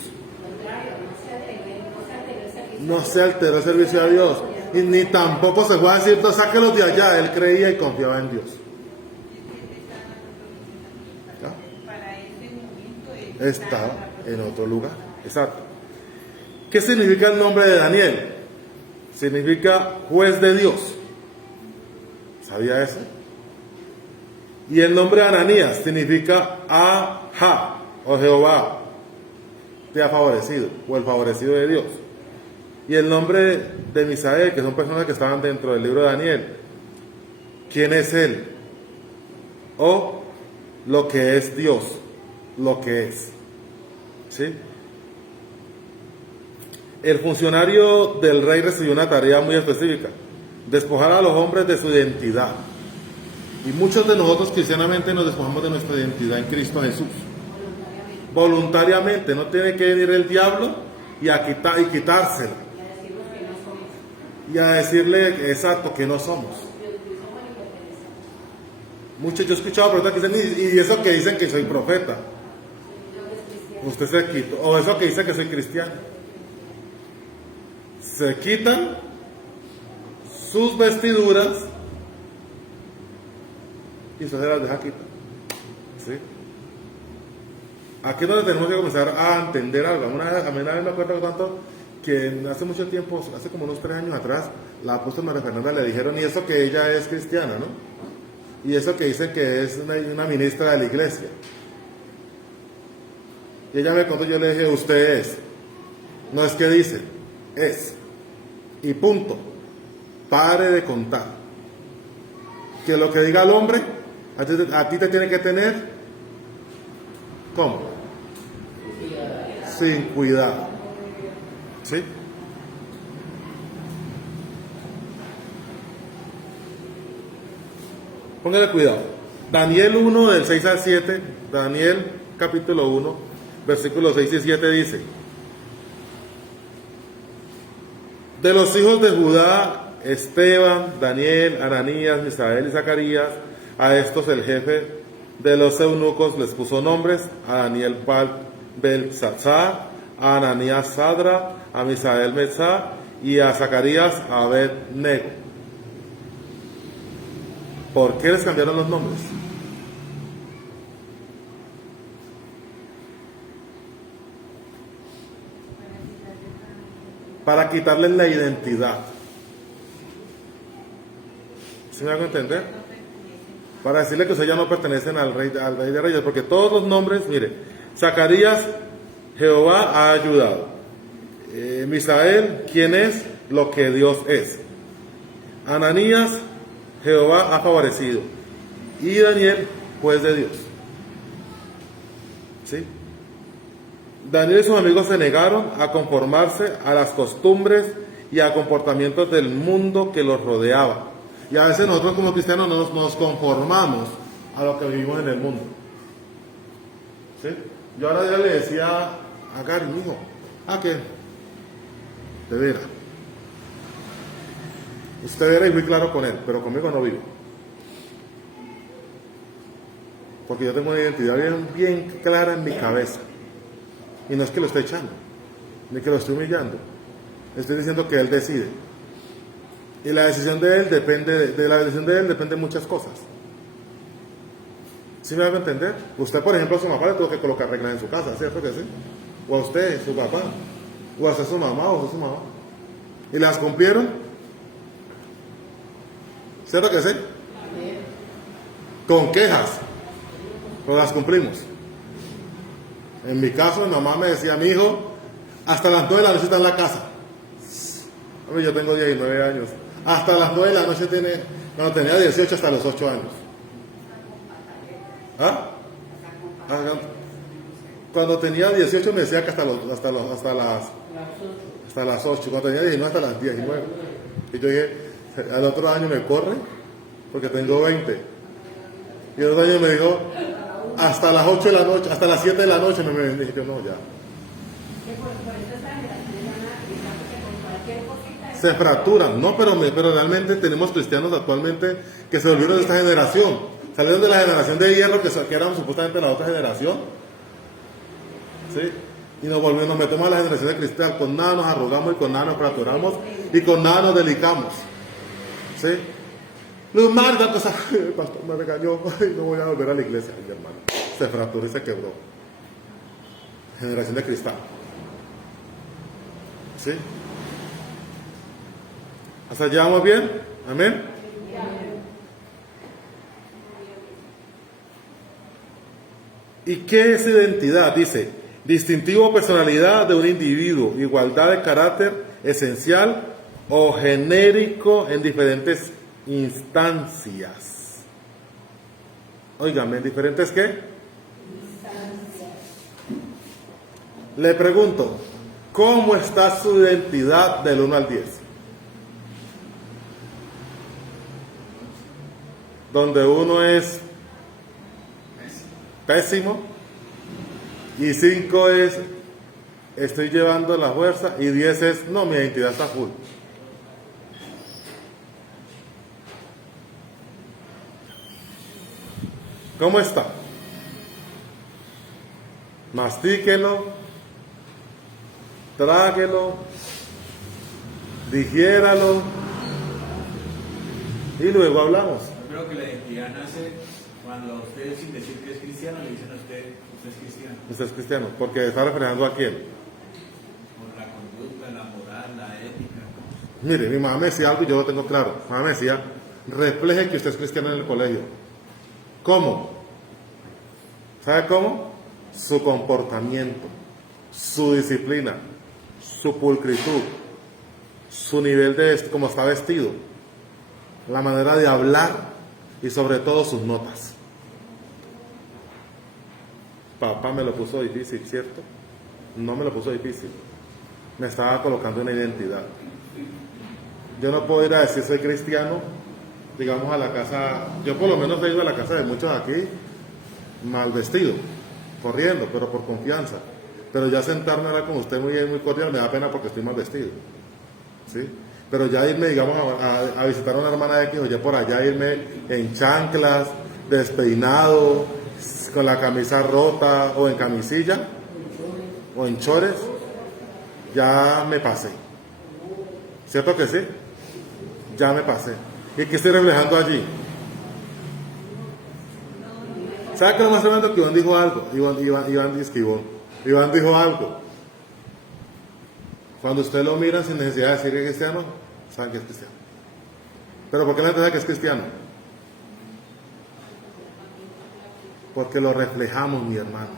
No se alteró el servicio a Dios. Y ni tampoco se fue a decir, sáquelos de allá. Él creía y confiaba en Dios. ¿Ya? Estaba en otro lugar. Exacto. ¿Qué significa el nombre de Daniel? significa juez de Dios. ¿Sabía eso? Y el nombre Ananías significa Ajá, o Jehová te ha favorecido, o el favorecido de Dios. Y el nombre de Misael, que son personas que estaban dentro del libro de Daniel, ¿quién es él? O lo que es Dios, lo que es. ¿Sí? El funcionario del rey recibió una tarea muy específica: despojar a los hombres de su identidad. Y muchos de nosotros cristianamente nos despojamos de nuestra identidad en Cristo Jesús. Voluntariamente, no tiene que venir el diablo y quitársela. Y a decirle exacto que no somos. Muchos, yo he escuchado personas que dicen, y eso que dicen que soy profeta. Usted se quita, o eso que dice que soy cristiano. Se quitan sus vestiduras y eso se las deja quitar. ¿Sí? Aquí es donde tenemos que comenzar a entender algo. A mí una vez me acuerdo tanto que hace mucho tiempo, hace como unos 3 años atrás, la apóstol María Fernanda le dijeron, y eso que ella es cristiana, ¿no? Y eso que dice que es una ministra de la iglesia. Y ella me contó, yo le dije, usted es. No es que dice, es. Y punto. Pare de contar. Que lo que diga el hombre, a ti te tiene que tener, ¿cómo? Sin cuidado. ¿Sí? Póngale cuidado. Daniel 1, del 6 al 7, Daniel capítulo 1, versículos 6 y 7 dice: de los hijos de Judá, Esteban, Daniel, Ananías, Misael y Zacarías, a estos el jefe de los eunucos les puso nombres: a Daniel Belsatzar, a Ananías Sadra, a Misael Mesá y a Zacarías Abed-Nego. ¿Por qué les cambiaron los nombres? Para quitarles la identidad. ¿Sí me hago entender? Para decirle que ustedes ya no pertenecen al rey de reyes, porque todos los nombres, mire, Zacarías, Jehová ha ayudado. Misael, ¿quién es? Lo que Dios es. Ananías, Jehová ha favorecido. Y Daniel, juez de Dios. ¿Sí? Daniel y sus amigos se negaron a conformarse a las costumbres y a comportamientos del mundo que los rodeaba. Y a veces nosotros como cristianos nos conformamos a lo que vivimos en el mundo. ¿Sí? Yo ahora ya le decía a Gary, mi hijo, que de veras. Usted era y muy claro con él, pero conmigo no vive. Porque yo tengo una identidad bien clara en mi cabeza. Y no es que lo esté echando, ni que lo esté humillando. Estoy diciendo que él decide. Y la decisión de él depende muchas cosas. ¿Sí me hago entender? Usted, por ejemplo, a su papá le tuvo que colocar reglas en su casa, ¿cierto que sí? O a usted, su papá, o a su mamá, o a su mamá. ¿Y las cumplieron? ¿Cierto que sí? Con quejas, pero las cumplimos. En mi caso, mi mamá me decía, mi hijo, hasta las 9 de la noche está en la casa. A mí yo tengo 19 años. Hasta las 9 de la noche cuando tenía 18 hasta los 8 años. Cuando tenía 18 me decía que hasta las 8. Cuando tenía 19 hasta las 19. Y yo dije, al otro año me corre porque tengo 20. Y el otro año me dijo, hasta las 8 de la noche, hasta las 7 de la noche me dije, yo no, ya. Se fracturan, no, pero realmente tenemos cristianos actualmente que se volvieron de esta generación, salieron de la generación de hierro que eran supuestamente la otra generación, ¿sí? Y nos metemos a la generación de cristal, con nada nos arrogamos y con nada nos fracturamos y con nada nos delicamos, ¿sí? Luz Marta, cosa, el pastor me regañó, no voy a volver a la iglesia, mi hermano, se fracturó y se quebró. Generación de cristal, ¿sí? ¿Hasta allá vamos bien? Amén. ¿Y qué es identidad? Dice, distintivo o personalidad de un individuo, igualdad de carácter esencial o genérico en diferentes instancias. Óigame, ¿en diferentes qué? Le pregunto, ¿cómo está su identidad del 1 al 10? Donde 1 es pésimo y 5 es estoy llevando la fuerza y 10 es no, mi identidad está full. ¿Cómo está? Mastíquelo, tráguelo, digiéralo y luego hablamos. Yo creo que la identidad nace cuando a usted, sin decir que es cristiano, le dicen a usted es cristiano. Usted es cristiano, porque está reflejando a quién. Por la conducta, la moral, la ética. Mire, mi mamá me decía algo y yo lo tengo claro. Mi mamá me decía, refleje que usted es cristiano en el colegio. ¿Cómo? ¿Sabe cómo? Su comportamiento, su disciplina, su pulcritud, su nivel de cómo está vestido, la manera de hablar y sobre todo sus notas. Papá me lo puso difícil, ¿cierto? No me lo puso difícil. Me estaba colocando una identidad. Yo no puedo ir a decir soy cristiano, digamos a la casa, yo por lo menos he ido a la casa de muchos aquí mal vestido, corriendo, pero por confianza. Pero ya sentarme ahora con usted muy cordial me da pena porque estoy mal vestido, ¿sí? Pero ya irme, digamos, a visitar a una hermana de aquí, o ya por allá irme en chanclas, despeinado, con la camisa rota, o en camisilla, o en chores, ya me pasé. ¿Cierto que sí? Ya me pasé. ¿Y qué estoy reflejando allí? ¿Sabe qué es lo más tremendo? Que Iván dijo algo. Iván dijo algo. Cuando usted lo mira sin necesidad de decir que es cristiano, saben que es cristiano. ¿Pero por qué la gente sabe que es cristiano? Porque lo reflejamos, mi hermano.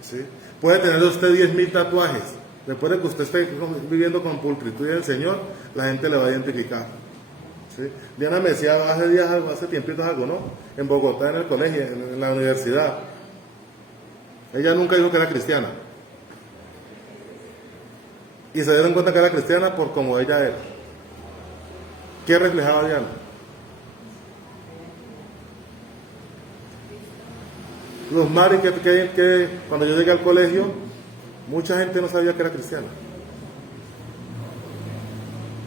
¿Sí? Puede tener usted 10,000 tatuajes. Después de que usted esté viviendo con pulcritud del Señor, la gente le va a identificar. ¿Sí? Diana me decía hace tiempitos algo, ¿no? En Bogotá, en el colegio, en la universidad. Ella nunca dijo que era cristiana. Y se dieron cuenta que era cristiana por como ella era. ¿Qué reflejaba Diana? Los mares que cuando yo llegué al colegio, mucha gente no sabía que era cristiana.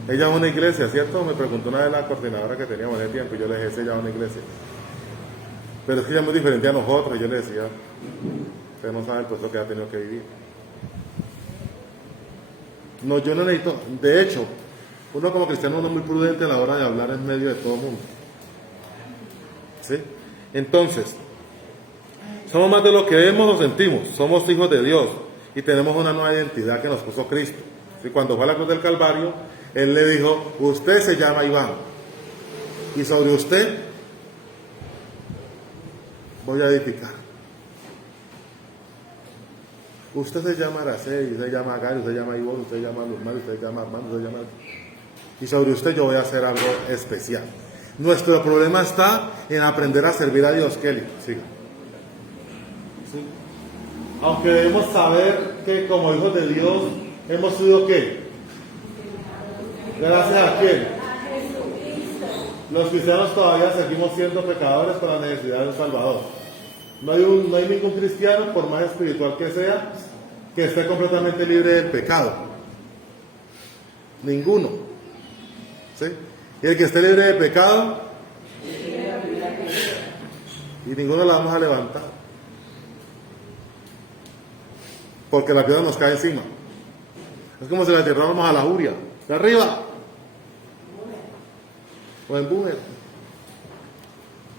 Ella es una iglesia, ¿cierto? Me preguntó una de las coordinadoras que teníamos en el tiempo y yo le dije, ella es una iglesia. Pero es que ella es muy diferente a nosotros y yo le decía, usted no sabe el proceso que ha tenido que vivir. No, yo no necesito, de hecho, uno como cristiano uno es muy prudente a la hora de hablar en medio de todo el mundo. ¿Sí? Entonces, somos más de lo que vemos o sentimos, somos hijos de Dios y tenemos una nueva identidad que nos puso Cristo. ¿Sí? Cuando fue a la cruz del Calvario, Él le dijo, usted se llama Iván y sobre usted voy a edificar. Usted se llama Araceli, usted se llama Gary, usted se llama Ivonne, usted se llama Luzmar, usted se llama Armando, usted se llama... Y sobre usted yo voy a hacer algo especial. Nuestro problema está en aprender a servir a Dios. Kelly, siga. ¿Sí? Aunque debemos saber que como hijos de Dios hemos sido ¿qué? Gracias a quién. Los cristianos todavía seguimos siendo pecadores con la necesidad de un Salvador. No hay ningún cristiano, por más espiritual que sea, que esté completamente libre del pecado. Ninguno. ¿Sí? Y el que esté libre de pecado, y ninguno la vamos a levantar. Porque la piedra nos cae encima. Es como si la tiráramos a la Uria. De arriba. O en Boomer.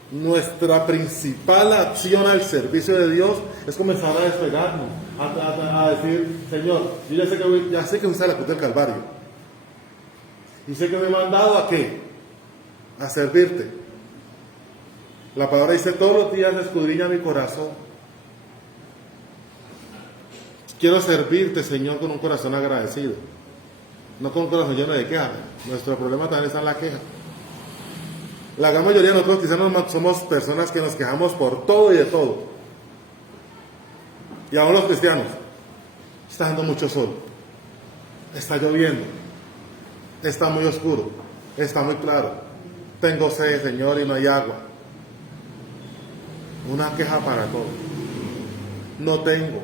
Nuestra principal acción al servicio de Dios es comenzar a despegarnos, a decir, Señor, yo ya sé que fuiste a la cruz del Calvario. Dice que me he mandado ¿a qué? A servirte. La palabra dice, todos los días escudriña mi corazón. Quiero servirte, Señor, con un corazón agradecido. No con un corazón lleno de quejas. Nuestro problema también está en la queja. La gran mayoría de nosotros quizás somos personas que nos quejamos por todo y de todo. Y aún los cristianos. Está dando mucho sol. Está lloviendo. Está muy oscuro. Está muy claro. Tengo sed, Señor, y no hay agua. Una queja para todo. No tengo.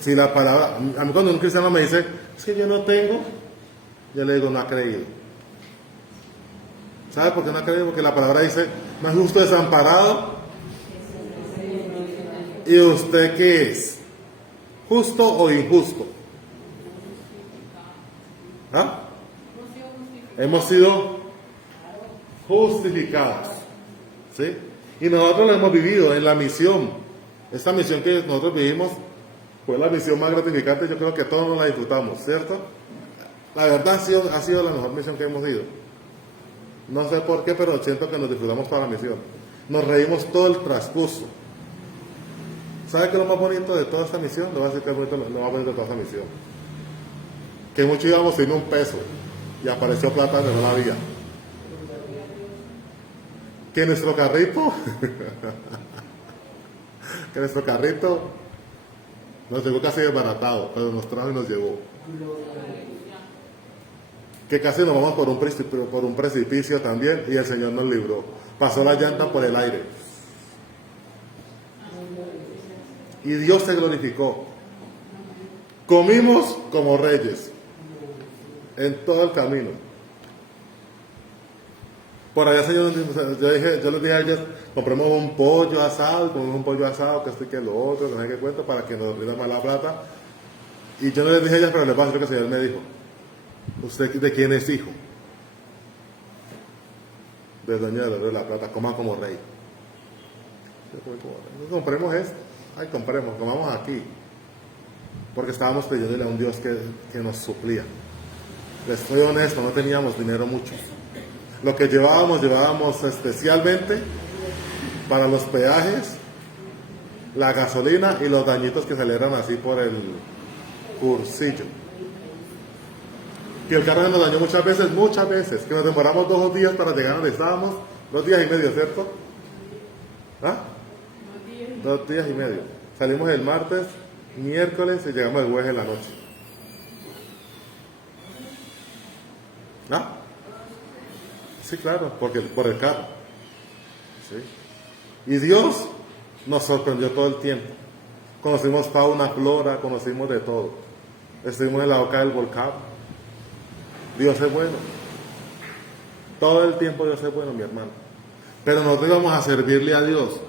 Si la palabra, a mí cuando un cristiano me dice, es que yo no tengo, yo le digo, no ha creído. ¿Sabe por qué no ha creído? Porque la palabra dice, no es justo desamparado. ¿Y usted qué es? ¿Justo o injusto? ¿Ah? Hemos sido justificados. ¿Sí? Y nosotros lo hemos vivido en la misión. Esta misión que nosotros vivimos fue la misión más gratificante. Yo creo que todos nos la disfrutamos, ¿cierto? La verdad ha sido la mejor misión que hemos ido. No sé por qué, pero siento que nos disfrutamos toda la misión. Nos reímos todo el transcurso. ¿Sabe qué es lo más bonito de toda esta misión? Le voy a decir que es lo más bonito de toda esta misión. Que muchos íbamos sin un peso y apareció plata donde no la había. Que nuestro carrito nos llegó casi desbaratado, pero nos trajo y nos llevó. Que casi nos vamos por un precipicio también y el Señor nos libró. Pasó la llanta por el aire. Y Dios se glorificó. Comimos como reyes en todo el camino. Por allá, Señor, yo les dije a ellos, compremos un pollo asado, que esto y que lo otro, que no hay que cuento, para que nos rinda más la plata. Y yo no les dije a ellos, pero les pasa lo que el Señor me dijo. ¿Usted de quién es hijo? Del dueño de la plata, coma como rey. Compremos esto. Ay, comamos aquí. Porque estábamos pidiéndole a un Dios que nos suplía. Les soy honesto, no teníamos dinero mucho. Lo que llevábamos especialmente para los peajes, la gasolina y los dañitos que salieron así por el cursillo. Que el carro nos dañó muchas veces, que nos demoramos 2 días para llegar a donde estábamos, 2 días y medio, ¿cierto? ¿Ah? 2 días y medio. Salimos el martes, miércoles y llegamos el jueves en la noche. ¿Ah? Sí, claro, por el carro. ¿Sí? Y Dios nos sorprendió todo el tiempo. Conocimos fauna, flora, conocimos de todo. Estuvimos en la boca del volcán. Dios es bueno. Todo el tiempo Dios es bueno, mi hermano. Pero nosotros íbamos a servirle a Dios.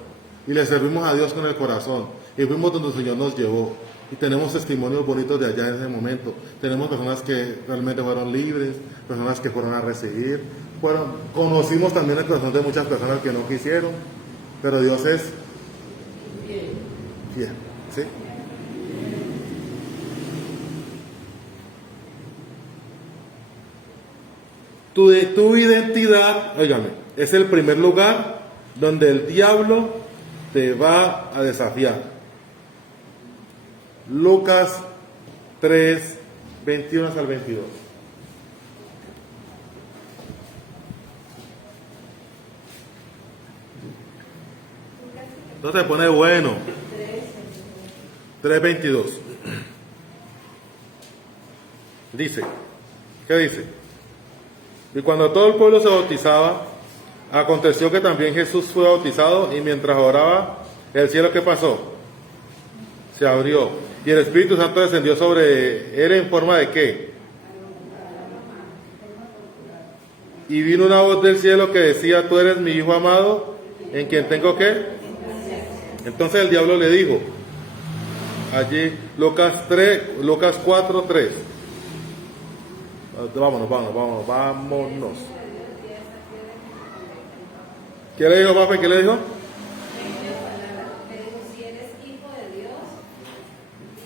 Y le servimos a Dios con el corazón. Y fuimos donde el Señor nos llevó. Y tenemos testimonios bonitos de allá en ese momento. Tenemos personas que realmente fueron libres, personas que fueron a recibir. Conocimos también el corazón de muchas personas que no quisieron. Pero Dios es fiel. ¿Sí? Tu identidad, óigame, es el primer lugar donde el diablo te va a desafiar. Lucas 3, 21 al 22. Entonces pone bueno. 3:22. Dice, ¿qué dice? Y cuando todo el pueblo se bautizaba, aconteció que también Jesús fue bautizado, y mientras oraba, el cielo, ¿qué pasó? Se abrió, y el Espíritu Santo descendió sobre él en forma de ¿qué? Y vino una voz del cielo que decía, tú eres mi Hijo amado, en quien tengo ¿qué? Entonces el diablo le dijo, allí, Lucas 4:3. Vámonos. ¿Qué le dijo, papi? ¿Qué le dijo? Si eres hijo de Dios,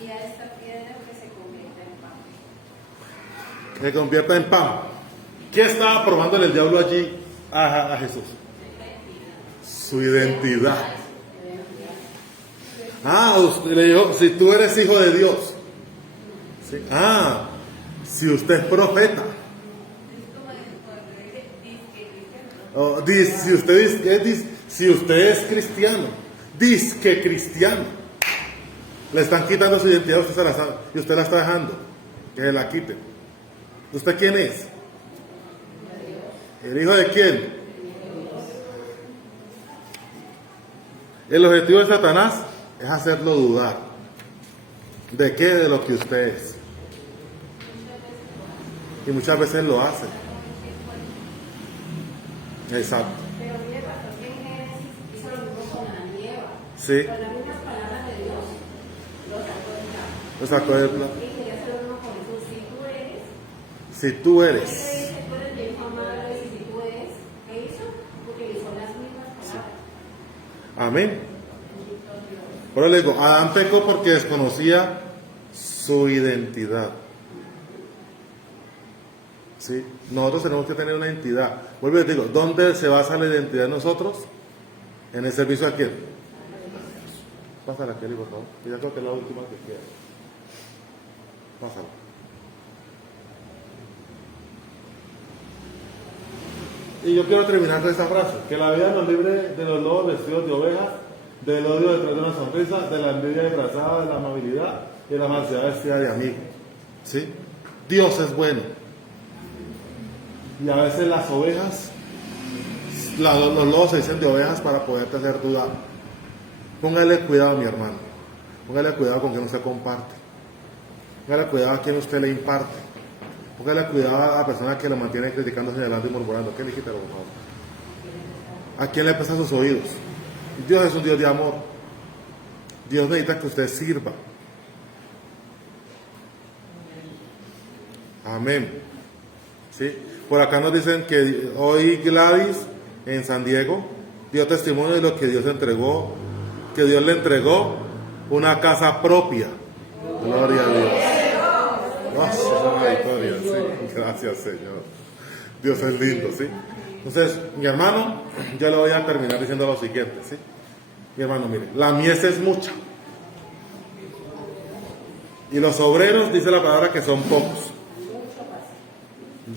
di a esta piedra que se convierta en pan. Que se convierta en pan. ¿Qué estaba probándole el diablo allí a Jesús? Su identidad. Usted le dijo, si tú eres hijo de Dios. ¿Sí? Si usted es profeta. Si usted es cristiano. Disque cristiano. Le están quitando su identidad, usted se la sabe, y usted la está dejando. Que se la quiten. ¿Usted quién es? ¿El hijo de quién? El objetivo de Satanás es hacerlo dudar. ¿De qué? De lo que usted es. Y muchas veces lo hace. Exacto. Pero mire, pastor, que en Génesis hizo lo mismo con Adán y Eva. Sí. Con las mismas palabras de Dios, lo sacó del plato. Lo sacó del plato. Y quería hacer lo mismo con Jesús. Si tú Él eres. le dice, tú eres mi hijo amado, y si tú eres, ¿qué hizo? Utilizó las mismas palabras. Amén. Pero le digo, Adán pecó porque desconocía su identidad. ¿Sí? Nosotros tenemos que tener una identidad. Vuelvo y les digo, ¿dónde se basa la identidad de nosotros? ¿En el servicio a quién? Pásala, Kelly, por favor. Y ya creo que es la última que queda. Pásala. Y yo quiero terminar con esta frase: que la vida nos libre de los lobos vestidos de ovejas, del odio detrás de una sonrisa, de la envidia disfrazada, de la amabilidad y de la falsedad vestida de amigo. ¿Sí? Dios es bueno. Y a veces las ovejas, los lobos se dicen de ovejas para poderte hacer dudar. Póngale cuidado, mi hermano. Póngale cuidado con quien usted comparte. Póngale cuidado a quien usted le imparte. Póngale cuidado a la persona que lo mantiene criticando, señalando y murmurando. ¿Qué le quita, por favor? ¿A quién le prestan sus oídos? Dios es un Dios de amor. Dios necesita que usted sirva. Amén. ¿Sí? Por acá nos dicen que hoy Gladys en San Diego dio testimonio de lo que Dios entregó, que Dios le entregó una casa propia. Gloria a Dios. Oh, victoria, sí. Gracias, Señor. Dios es lindo, ¿sí? Entonces, mi hermano, yo le voy a terminar diciendo lo siguiente, ¿sí? Mi hermano, mire, la mies es mucha. Y los obreros, dice la palabra, que son pocos.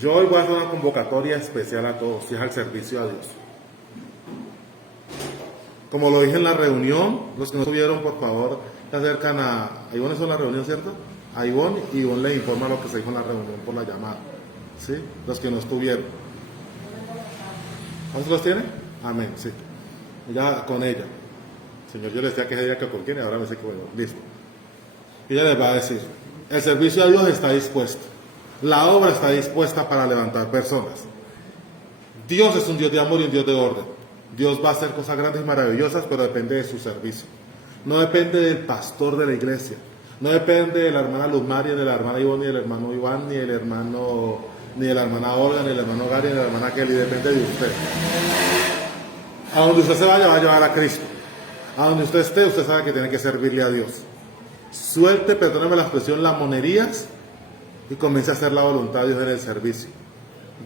Yo hoy voy a hacer una convocatoria especial a todos, y es al servicio a Dios. Como lo dije en la reunión, los que no estuvieron, por favor, se acercan a Ivonne, ¿eso es la reunión, cierto? A Ivonne, y Ivonne le informa lo que se dijo en la reunión por la llamada. ¿Sí? Los que no estuvieron. ¿Cuántos los tiene? Amén, sí. Ya con ella. Señor, yo les decía que ese día que con quién, y ahora me dice que bueno, listo. Y ella les va a decir, el servicio a Dios está dispuesto. La obra está dispuesta para levantar personas. Dios es un Dios de amor y un Dios de orden. Dios va a hacer cosas grandes y maravillosas, pero depende de su servicio. No depende del pastor de la iglesia. No depende de la hermana Luz María, ni de la hermana Ivonne, ni del hermano Iván, ni del hermano, ni de la hermana Olga, ni del hermano Gary, ni de la hermana Kelly. Depende de usted. A donde usted se vaya, va a llevar a Cristo. A donde usted esté, usted sabe que tiene que servirle a Dios. Suelte, perdóneme la expresión, las monerías y comience a hacer la voluntad de Dios en el servicio.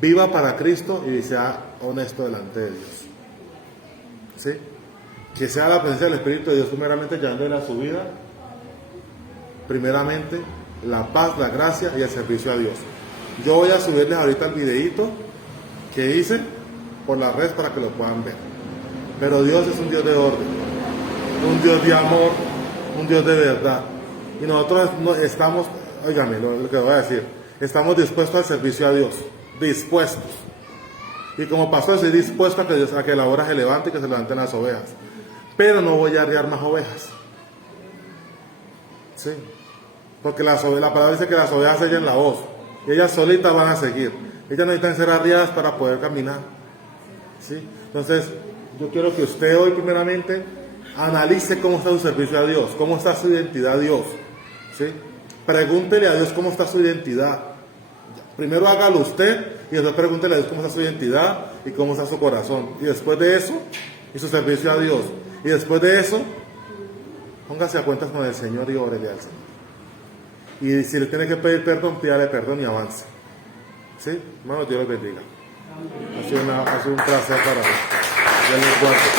Viva para Cristo y sea honesto delante de Dios. ¿Sí? Que sea la presencia del Espíritu de Dios primeramente llevándole a su vida, primeramente la paz, la gracia y el servicio a Dios. Yo voy a subirles ahorita el videíto que hice por la red para que lo puedan ver. Pero Dios es un Dios de orden, un Dios de amor, un Dios de verdad. Y nosotros no estamos, óigame lo que voy a decir, estamos dispuestos al servicio a Dios, dispuestos. Y como pastor estoy dispuesto a que la obra se levante y que se levanten las ovejas. Pero no voy a arriar más ovejas. Sí. Porque la palabra dice que las ovejas oyen la voz. Y ellas solitas van a seguir. Ellas necesitan ser arriadas para poder caminar. ¿Sí? Entonces, yo quiero que usted hoy primeramente analice cómo está su servicio a Dios, cómo está su identidad a Dios. ¿Sí? Pregúntele a Dios cómo está su identidad. Primero hágalo usted y después pregúntele a Dios cómo está su identidad y cómo está su corazón. Y después de eso, y su servicio a Dios. Y después de eso, póngase a cuentas con el Señor y órele al Señor. Y si le tiene que pedir perdón, pídale perdón y avance. ¿Sí? Hermanos, Dios les bendiga. Ha sido un placer para mí. Dios les guarde.